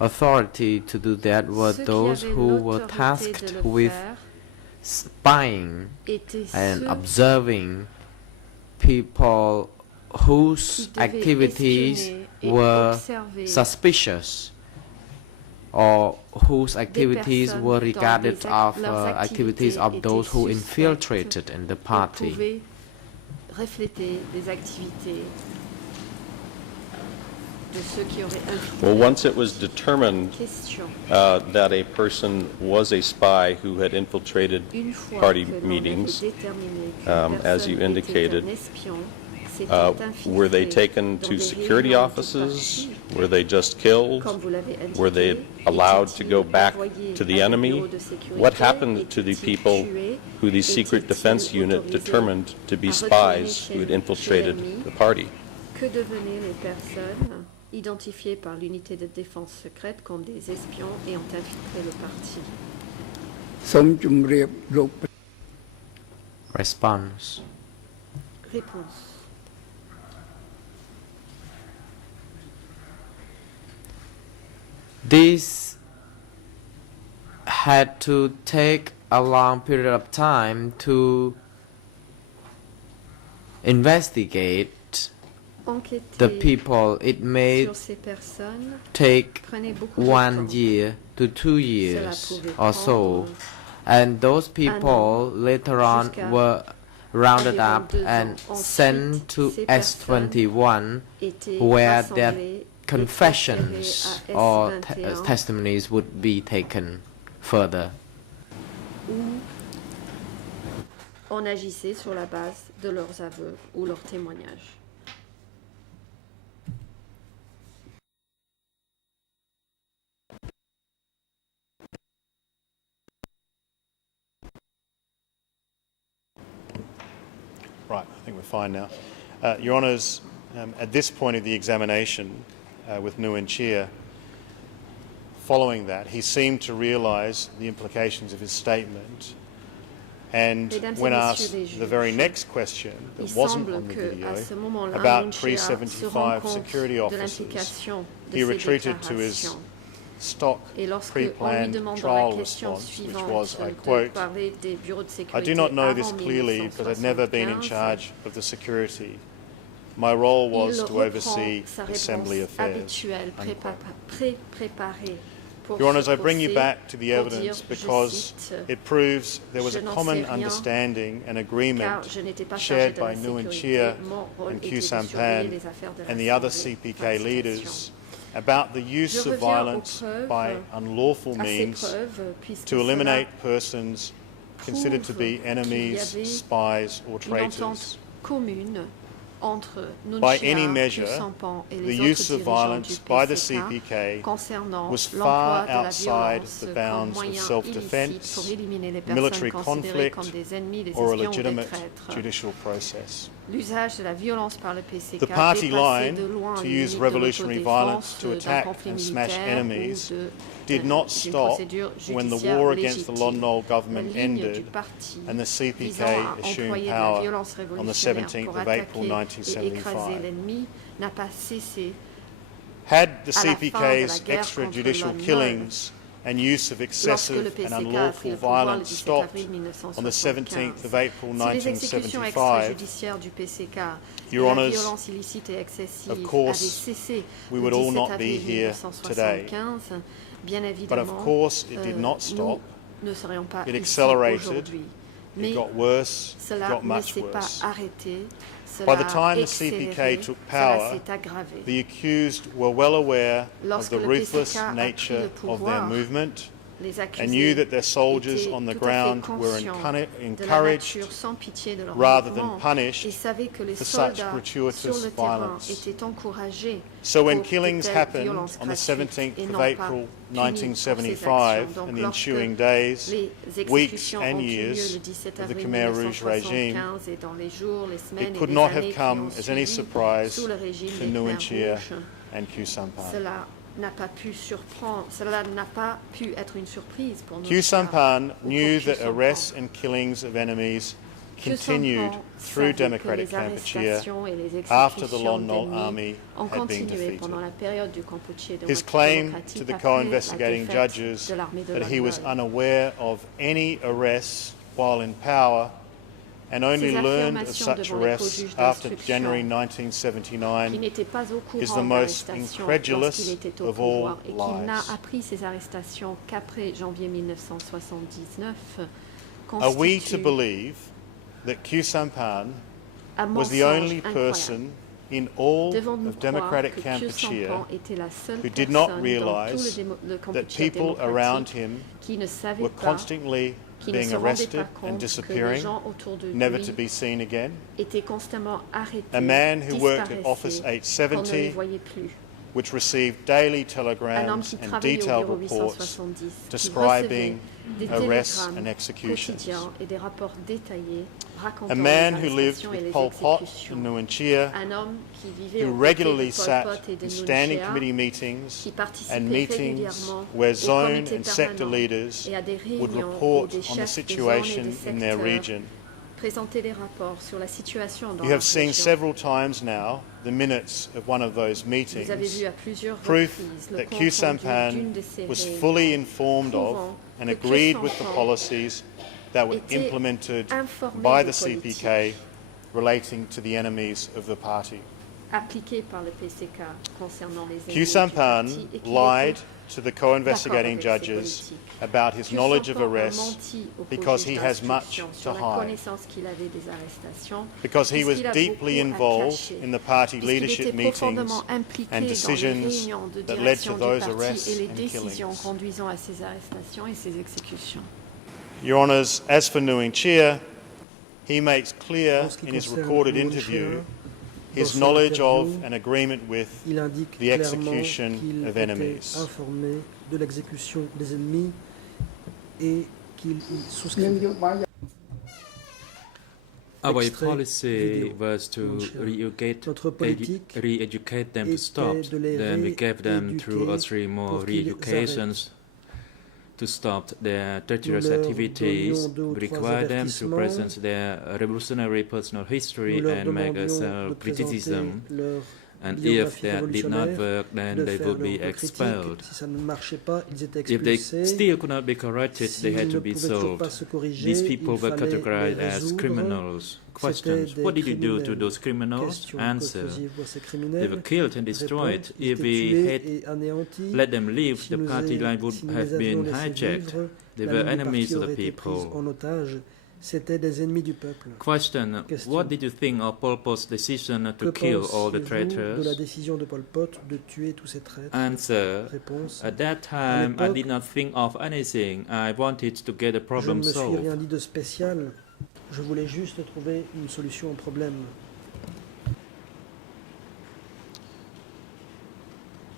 authority to do that were Ceux qui those avaient who were l'autorité tasked de le with faire spying étaient and ceux observing people whose qui devaient activities espionner et were observer suspicious or whose activities personnes were dont regarded of leurs activities activités of those étaient who suspectes infiltrated in the et party. pouvaient refléter des activités de ceux qui auraient infiltré. Well, once it was determined Question. that a person was a spy who had infiltrated Une fois party que l'on avait meetings, déterminé qu'une as you personne indicated, était un espion, s'était were they infiltré taken dans to des security réunions du offices? parti, Were they just killed? comme vous l'avez indiqué, Were they allowed to go étaient-ils back envoyés to à the des enemy? bureaux de sécurité? What happened to the Étaient-ils people tués? who the secret Étaient-ils defense unit autorisés determined to be à retourner spies chez- who had chez infiltrated l'ennemi? the party? Que devenaient les personnes identifiées par l'unité de défense secrète comme des espions et ont infiltré le parti? Response. Réponse. This had to take a long period of time to investigate Enquêter the people. It may sur ces personnes take prenait beaucoup de 1 temps. year to 2 years Cela pouvait or so. prendre And those people later on jusqu'à were rounded environ up 2 and ans. sent Ensuite, to ces personnes S21, étaient where their rassemblées et confessions transférées à or S21, testimonies would be taken further. où on agissait sur la base de leurs aveux ou leurs témoignages. Right, I think we're fine now. Your Honours, at this point of the examination with Nguyen Chia, following that, he seemed to realise the implications of his statement, and Mesdames et when messieurs asked les the juges, very next question Il that wasn't semble on the que, video à ce moment-là, about Nguyen Chia se rend 375 compte security de officers, l'implication de he ces retreated to his déclarations. stock Et lorsque on lui pre-planned demande dans trial la question response, which suivante was, I de quote, parler des bureaux de I sécurité do not know this avant clearly because I've never been in 1975, charge of the security. My role was il to reprend oversee sa assembly réponse affairs. habituelle, préparée pour Your ce Honours, I bring you procès back to the pour evidence dire, because je cite, it proves there was Je a n'en common sais rien, understanding and car agreement je n'étais pas chargée shared de la by Nguyen sécurité. Chia Mon rôle and était Khieu de Samphan surveiller les affaires de and the other l'Assemblée. CPK Fin de citation. leaders about the use Je of reviens aux violence preuves, by unlawful à ces means preuves, puisque to cela eliminate persons considered to be prouve enemies, qu'il y avait spies or une entente traitors. commune entre Nguyen By Chia, any Khieu measure, Samphan et the les use autres of dirigeants violence du by the PCK CPK concernant was l'emploi far de la outside violence the comme bounds of moyen illicite self-defense, pour éliminer les military personnes considérées conflict, comme des ennemis, des or a espions ou des legitimate traîtres. judicial process. L'usage de la violence par le PCK The party dépassait line de loin to les use limites de revolutionary violence l'autodéfense, to d'un attack conflit and smash militaire enemies ou did not d'une stop procédure when the judiciaire war against the Lon légitime. Nol La government ligne du ended parti and the CPK visant à assumed employer de la power violence on the révolutionnaire 17th pour of attaquer April et écraser 1975. l'ennemi n'a pas cessé. Had the À la fin de la CPK's guerre extrajudicial contre Lon Nol, killings and use of Lorsque le excessive and PCK a pris unlawful le pouvoir le violence 17 stopped avril on the 17th of 1975, April si les exécutions 1975, extrajudiciaires du PCK et Your la Honours, violence illicite et excessive of course, avaient cessé we le would all 17 not be avril here today. 1975, bien But évidemment, of course, it did not stop. nous ne serions pas It ici accelerated. aujourd'hui. Mais It got worse. It cela got ne much s'est pas worse. arrêté. By Cela the time a the accéléré, CPK took cela power, s'est aggravé. the accused were well aware of Lorsque the le ruthless PCK a pris le nature of their pouvoir, movement Les and accusés knew that their soldiers étaient on the tout à fait ground were conscients de la encouraged nature sans pitié de leur rather mouvement than punished et savaient que les for such soldats gratuitous sur le terrain violence. étaient encouragés So when pour de killings telles happened violences on the gratuites 17th et of non pas April punis pour ces 1975 actions. Donc, and the lorsque ensuing days, les weeks exécutions and ont eu lieu years le 17 of the avril Khmer Rouge regime, 1975 et dans les jours, les semaines it et could les not années have qui come ont as any suivi surprise sous le régime to des Nguyen Khmer Chia Rouges, and Khieu Samphan. cela n'a pas pu surprendre, cela n'a pas pu être une surprise pour nous. Khieu Samphan knew Khieu that Samphan. arrests and killings of enemies Khieu continued Samphan through savait que Democratic les Kampuchea arrestations et les after the exécutions Lon Nol d'ennemis army ont had been continué defeated. pendant la période du Kampuchea His claim démocratique to the après la co-investigating défaite judges de l'armée de that he Lon was Nol. unaware of any arrests while in power and only Ces learned of affirmations such devant les arrests co-juges after d'instruction, January qui 1979 n'était pas au is the courant most d'arrestations incredulous lorsqu'il était au of pouvoir all et qu'il n'a lies. appris ces arrestations qu'après janvier 1979 Are we to constitue believe that Khieu Samphan un was the mensonge only incroyable. person in all Devons-nous of croire Democratic que Khieu Kampuchea Samphan était la seule who did not personne dans tout realize le that Kampuchea people around démocratique him qui ne savait were pas, constantly qui ne being se rendait arrested pas and compte que les disappearing, gens autour de never lui to be seen again? étaient constamment arrêtés, A man who worked at Office disparaissaient, qu'on ne les 870, voyait plus. which received daily Un homme telegrams qui and travaillait au detailed bureau reports 870, qui describing recevait des arrests and télégrammes executions. quotidiens et des rapports détaillés racontant A man les who lived arrestations et with les Pol Pot exécutions. and Nguyen Chia, Un homme qui vivait who aux côtés regularly de Pol sat Pot et de in Nguyen standing Chia, committee meetings qui participait and meetings régulièrement where aux zone comités and sector permanents leaders et à des would réunions où report des on the chefs des zones et situation des in their secteurs region. présentaient des rapports sur la situation dans You leur have seen région. several times now the minutes of one of those Vous avez meetings, vu à plusieurs proof reprises le that compte Khieu rendu Samphan d'une de ces was réunions, fully informed of prouvant and que Khieu agreed with the Samphan policies that were était implemented informé by des the politiques CPK relating to the enemies of the party. appliqué par le PCK concernant les Khieu ennemis du Samphan parti et qu'il lied était to the d'accord co-investigating avec ces judges politiques. about his Que knowledge of Sampan a arrests menti au because juge he has much d'instruction to sur la hide, connaissance qu'il avait des arrestations, because he was puisqu'il a deeply beaucoup à involved cacher, in the party puisqu'il leadership était meetings profondément impliqué and dans les decisions réunions de that led direction to du those parti arrests et les and décisions killings. conduisant à ces arrestations et ces exécutions. Your Honours, as for Nguyen Chia, he makes clear En ce qui in his concerne recorded Nguyen interview Chia, his dans son knowledge of interview, and agreement with il indique the clairement execution qu'il of était enemies. informé de l'exécution des ennemis et qu'il y souscrit. Our Extrait policy vidéo. was to re-educate, Notre politique re-educate them to était stop. de les Then we gave them 2 or 3 more pour qu'ils re-educations to stop their treacherous Nous leur activities. donnions 2 ou We 3 required them to avertissements. present their revolutionary personal history Nous leur and make a demandions de présenter self-criticism. leur And if biographie that did not révolutionnaire, work, then de they faire would leur be autocritique. expelled. Si ça ne marchait pas, ils étaient If they expulsés. still could not be corrected, they S'ils had ne to be pouvaient toujours sold. pas se corriger, These people il were fallait categorized les as résoudre. criminals. Questions. C'était What des did you do to criminels. those criminals? Question, que Answer. faisiez-vous à ces They criminels? were killed and destroyed. Réponse, ils If étaient we tués had et anéantis. let them leave, Si the nous party line would si nous have les avions been laissés hijacked. vivre, They la were ligne du enemies parti of aurait the été prise people. en otage. C'était des ennemis du peuple. Question. Question. What did you think of Pol Pot's decision Que to kill all the pensez-vous de la traitors? décision de Pol Pot de tuer tous ces traîtres? Answer. Réponse. At that time, I l'époque, did not think of anything. I wanted to get a Je ne problem me suis rien solved. dit de spécial. Je voulais juste trouver une solution au problème.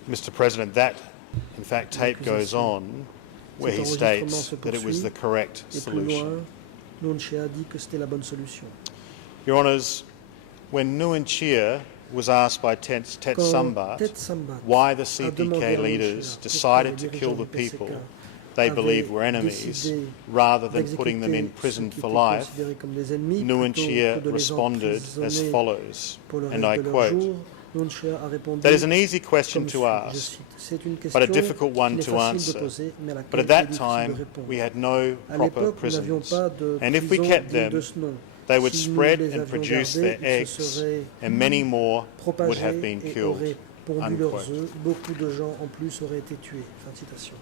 Mr. President, that, in fact, tape goes on where he Cet enregistrement states se that it was the poursuit. correct Et plus loin, solution. Nguyen Chia a dit que c'était la bonne solution. Your Honours, when Nguyen Chia was asked by Tet Quand Sambat Tet Sambat why the a demandé CPK à Nguyen leaders Chia decided pourquoi to les kill dirigeants the du PCK people they avaient believed were enemies décidé rather than putting them in d'exécuter prison ceux qui for étaient life, considérés comme des ennemis Nguyen plutôt Chia que de les responded as emprisonner follows, pour le and reste I de leur quote, jour. Nguyen Chia a répondu "That is an easy question comme to suit, je ask, cite, c'est une but a question difficult one qu'il est to facile de answer. poser, mais à But laquelle at il est that difficile de time, répondre. we had no À proper l'époque, nous n'avions prisons. pas de And if we prison kept digne them, de ce nom. They would Si nous spread les and avions produce gardés, their ils se eggs, seraient and many more would propagés have been et killed." auraient pondu leurs Unquote. œufs. Beaucoup de gens en plus auraient été tués. Fin de citation.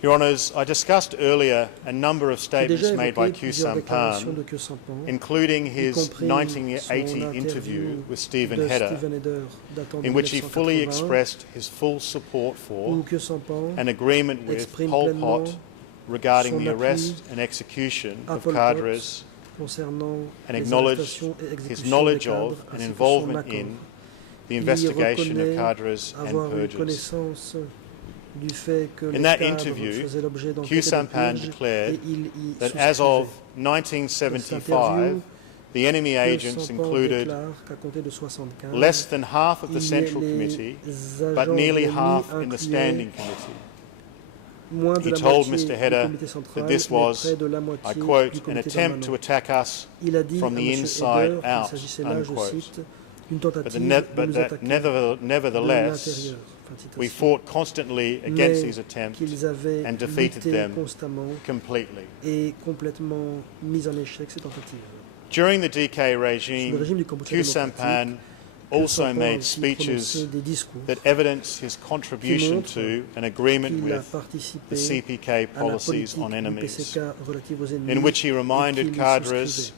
Your Honours, I discussed earlier a number of J'ai statements déjà made by évoqué Q plusieurs déclarations de Sampan, Khieu Samphan, including y his compris 1980 son interview interview with Stephen de Heder, Stephen Heder datant de in which he fully 1981, expressed his full support for où Khieu Samphan an agreement with exprime Pol pleinement Pot regarding son the appui arrest and execution à of Pol Pot cadres, concernant and les acknowledged arrestations et his exécutions des knowledge cadres, of and ainsi que son involvement accord. in the Il investigation of reconnaît cadres and avoir eu purges. connaissance du fait que les that cadres interview, faisaient l'objet Khieu d'enquêtes et de Sampan purges, declared et il y that as of souscrivait. 1975, the enemy Khieu agents Samphan included déclare qu'à compter de 75, less than half of the il y a Central les Committee, agents but de nearly l'ennemi half in the incluaient Standing Committee. moins de He la told moitié Mr. du Heder comité central, that this mais was, près de la I moitié du quote, an comité attempt to permanent. attack us Il a dit from à the M. inside Heder qu'il out, s'agissait là, je unquote. cite, d'une But, tentative de nous that attaquer de nevertheless, l'intérieur. Fin de we citation. fought constantly against Mais these attempts qu'ils avaient and defeated lutté them constamment completely. et complètement mis en échec ces tentatives. During the DK Sous le regime, régime du Cambodge Khieu démocratique, Sampan Khieu also Samphan a made aussi speeches prononcé des discours that evidence his contribution montrent to an agreement qu'il a with participé the CPK à la policies politique on du enemies, PCK relative aux ennemis in which he et reminded qu'il y cadres souscrivait.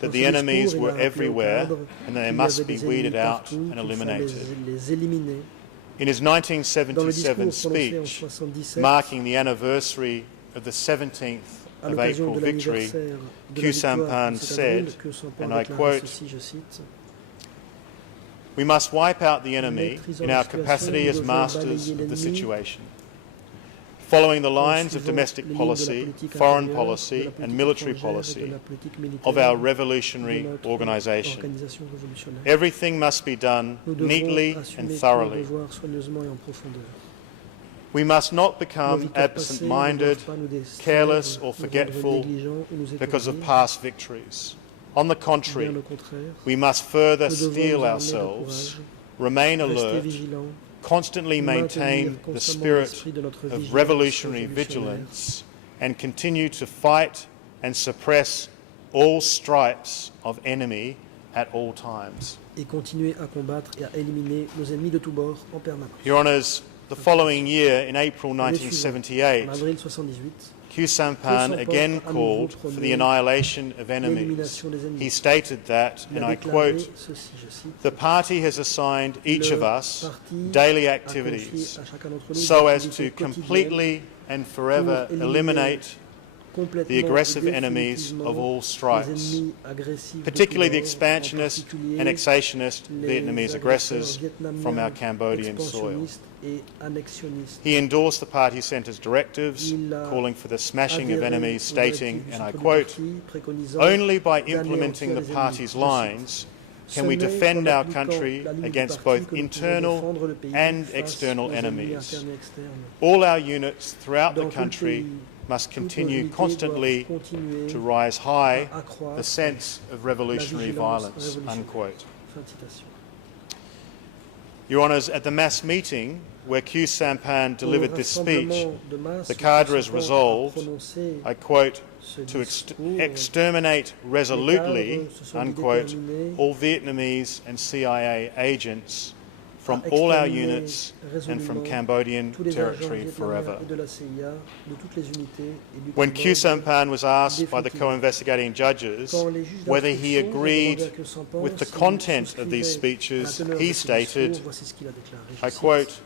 that Dans the ce enemies discours, il a were rappelé aux everywhere cadres and that they qu'il y must avait be des weeded ennemis out partout, and qu'il fallait eliminated. les éliminer. In his Dans le 1977 discours prononcé en speech, 77, marking the anniversary of the 17th à of l'occasion April de victory, l'anniversaire de Khieu la victoire Sampan du 7 avril, said, Khieu Samphan and I déclarait quote, ceci, je cite, "We must wipe out the enemy Maîtrisant in la our situation, capacity nous as devons masters balayer of the l'ennemi situation." Following the en lines of suivant domestic les lignes de la policy, politique foreign intérieure, de policy la and politique military étrangère et policy de la politique militaire of our de revolutionary notre organisation. organisation révolutionnaire. Everything must be done Nous devons neatly assumer and tous nos thoroughly. devoirs soigneusement et en profondeur. We must not Nos become victoires passées ne absent-minded doivent pas nous distraire, careless or nous rendre forgetful négligents ou nous because of étourdir. past victories. On the Bien contrary, au contraire, we must further nous devons steel nous armer de ourselves, courage, remain rester alert, vigilants, constantly maintain maintenir the constamment spirit l'esprit de notre of vigilance revolutionary révolutionnaire vigilance and continue to fight and suppress all stripes of enemy at all times. et continuer à combattre et à éliminer nos ennemis de tous bords en permanence. Your Honours, The following year, in April L'année suivante, 1978, en avril 78, Khieu Samphan again called for the annihilation of enemies. l'élimination des ennemis. He stated that, Il and a I déclaré quote, ceci, je cite, "The party has assigned each of us parti daily a confié activities à chacun d'entre nous so des as to activités quotidiennes completely and forever pour éliminer eliminate complètement the aggressive et enemies définitivement of all les stripes, ennemis agressifs de particularly the tout genre, en expansionist particulier annexationist les Vietnamese agresseurs aggressors vietnamiens from our Cambodian soil." expansionnistes et annexionnistes. He endorsed the party centre's directives, Il a calling for the smashing of adhéré enemies, aux stating, directives du and I centre du quote, parti, préconisant "Only by d'anéantir implementing the les ennemis." party's Je cite, lines can we "Ce n'est defend qu'en our appliquant country la ligne du against parti both que nous pouvons internal défendre le pays and face external aux ennemis enemies. internes et externes. All our units throughout the Dans tout le country pays, must toutes nos continue unités constantly doivent continuer to rise high à accroître the sense of revolutionary vigilance violence," révolutionnaire. unquote. Fin de citation. Your Honours, at the mass meeting where Khieu Samphan delivered Au this speech, rassemblement de masse, the le cadres Président a resolved, prononcé I quote, ce to discours. exterminate resolutely, Les cadres se sont unquote, déterminés all Vietnamese and CIA agents from à all our exterminer units and from résolument Cambodian tous les agents territory vietnamiens forever. et de la CIA, de toutes les unités et du When Khieu Cambodge. Samphan was asked by the définitivement. co-investigating judges Quand les juges whether he d'instruction ont agreed demandé à Khieu Samphan with the s'il content of these souscrivait à la speeches, teneur he de ce stated, discours, voici ce qu'il a déclaré, je I cite, quote,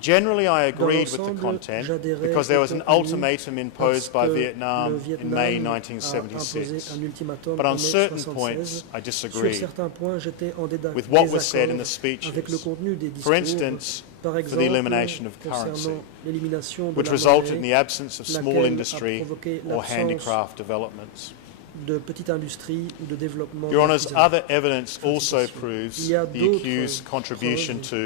"Generally, I Dans agreed with the l'ensemble, content j'adhérais because there au was an contenu ultimatum parce imposed by que Vietnam le in Vietnam May a 1976. imposé un ultimatum But en on mai certain 76. points, I Sur disagree certains points, j'étais en with what was said in the désaccord avec le speeches. contenu des For discours, instance, par for exemple, the elimination of currency, concernant l'élimination de which la resulted in monnaie, the absence of small laquelle a industry provoqué or l'absence handicraft developments. de petite industrie ou de développement. Your Honours, d'artisanat. other evidence also Il proves y a the d'autres accused's contribution preuves to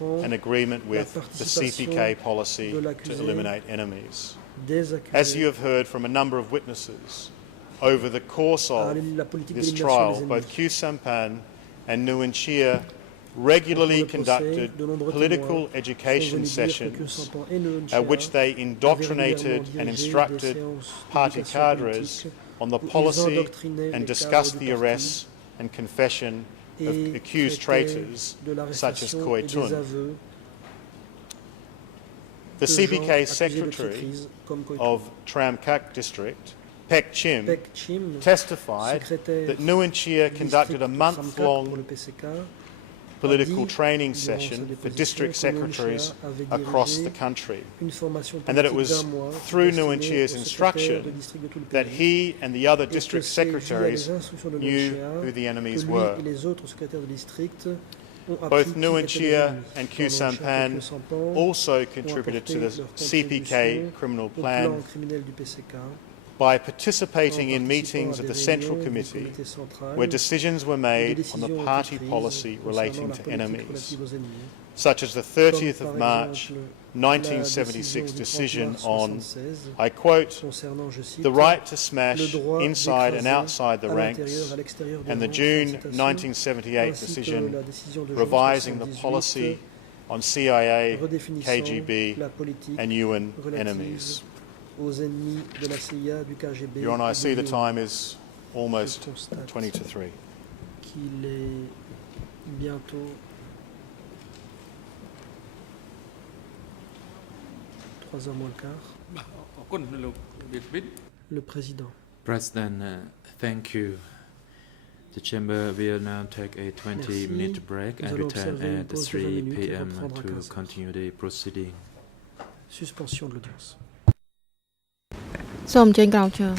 montrant an agreement la with the participation CPK policy de to l'accusé eliminate enemies. des As you accusés have heard from a number of witnesses, over the course à of la politique this d'élimination trial, des both ennemis. Khieu Samphan and Nguyen Chia regularly Pendant le procès, conducted de nombreux political témoins sont education venus dire que Khieu sessions Samphan et Nguyen at Chia which they avaient indoctrinated régulièrement and dirigé instructed des séances party d'éducation cadres politique on the où ils policy endoctrinaient and les discussed cadres the du parti arrests and confession of et accused traitaient traitors de such as l'arrestation Khoi et des Tun. aveux The de gens CPK accusés de secretary traîtrise comme Khoi of Tun. Tram Kak district, Pek Chim, Pek Chim, testified secrétaire that Nguyen Chia du conducted a district de Tram Kak pour month-long le PCK, political a dit training durant session sa for déposition district que Nguyen Chia secretaries avait across dirigé the country, une formation and that it politique was d'un mois through destinée Nguyen Chia's aux instruction secrétaires de district de tout le that pays. he and the other Et que district c'est via secretaries les instructions de Nguyen knew Chia who the enemies que lui were. et les autres secrétaires de district ont appris Both qui Nguyen étaient les Chia ennemis. and Tant Khieu Nguyen Chia que Samphan Khieu Samphan also ont contributed apporté to the leur CPK contribution criminal au plan plan criminel du PCK by en participating in participant meetings à of des the Central réunions du Committee comité central where decisions were où des made on décisions the ont été party prises policy concernant relating la to politique enemies, relative aux ennemis, such as the comme 30th par of March exemple la décision 1976 du 30 decision mars on, 76 I quote, concernant, je cite, the right to le smash droit inside and d'écraser outside the à l'intérieur, ranks, à l'extérieur des and the rangs, June fin de citation, 1978 ainsi que decision la décision de juin revising the 78 policy on CIA, redéfinissant KGB, la politique and UN relative enemies. aux ennemis de la CIA, du KGB. Your Honour, I et see du the UN. time is almost Je constate 20 to 3. qu'il est bientôt 3h moins le quart. Le président. President, thank you. The chamber will now take a 20-minute break Nous and allons return observer une at pause de 20 3 minutes et p.m. reprendre à to 15 heures. continue the proceeding. Suspension de l'audience. សូមអញ្ជើញក្រោកឈរ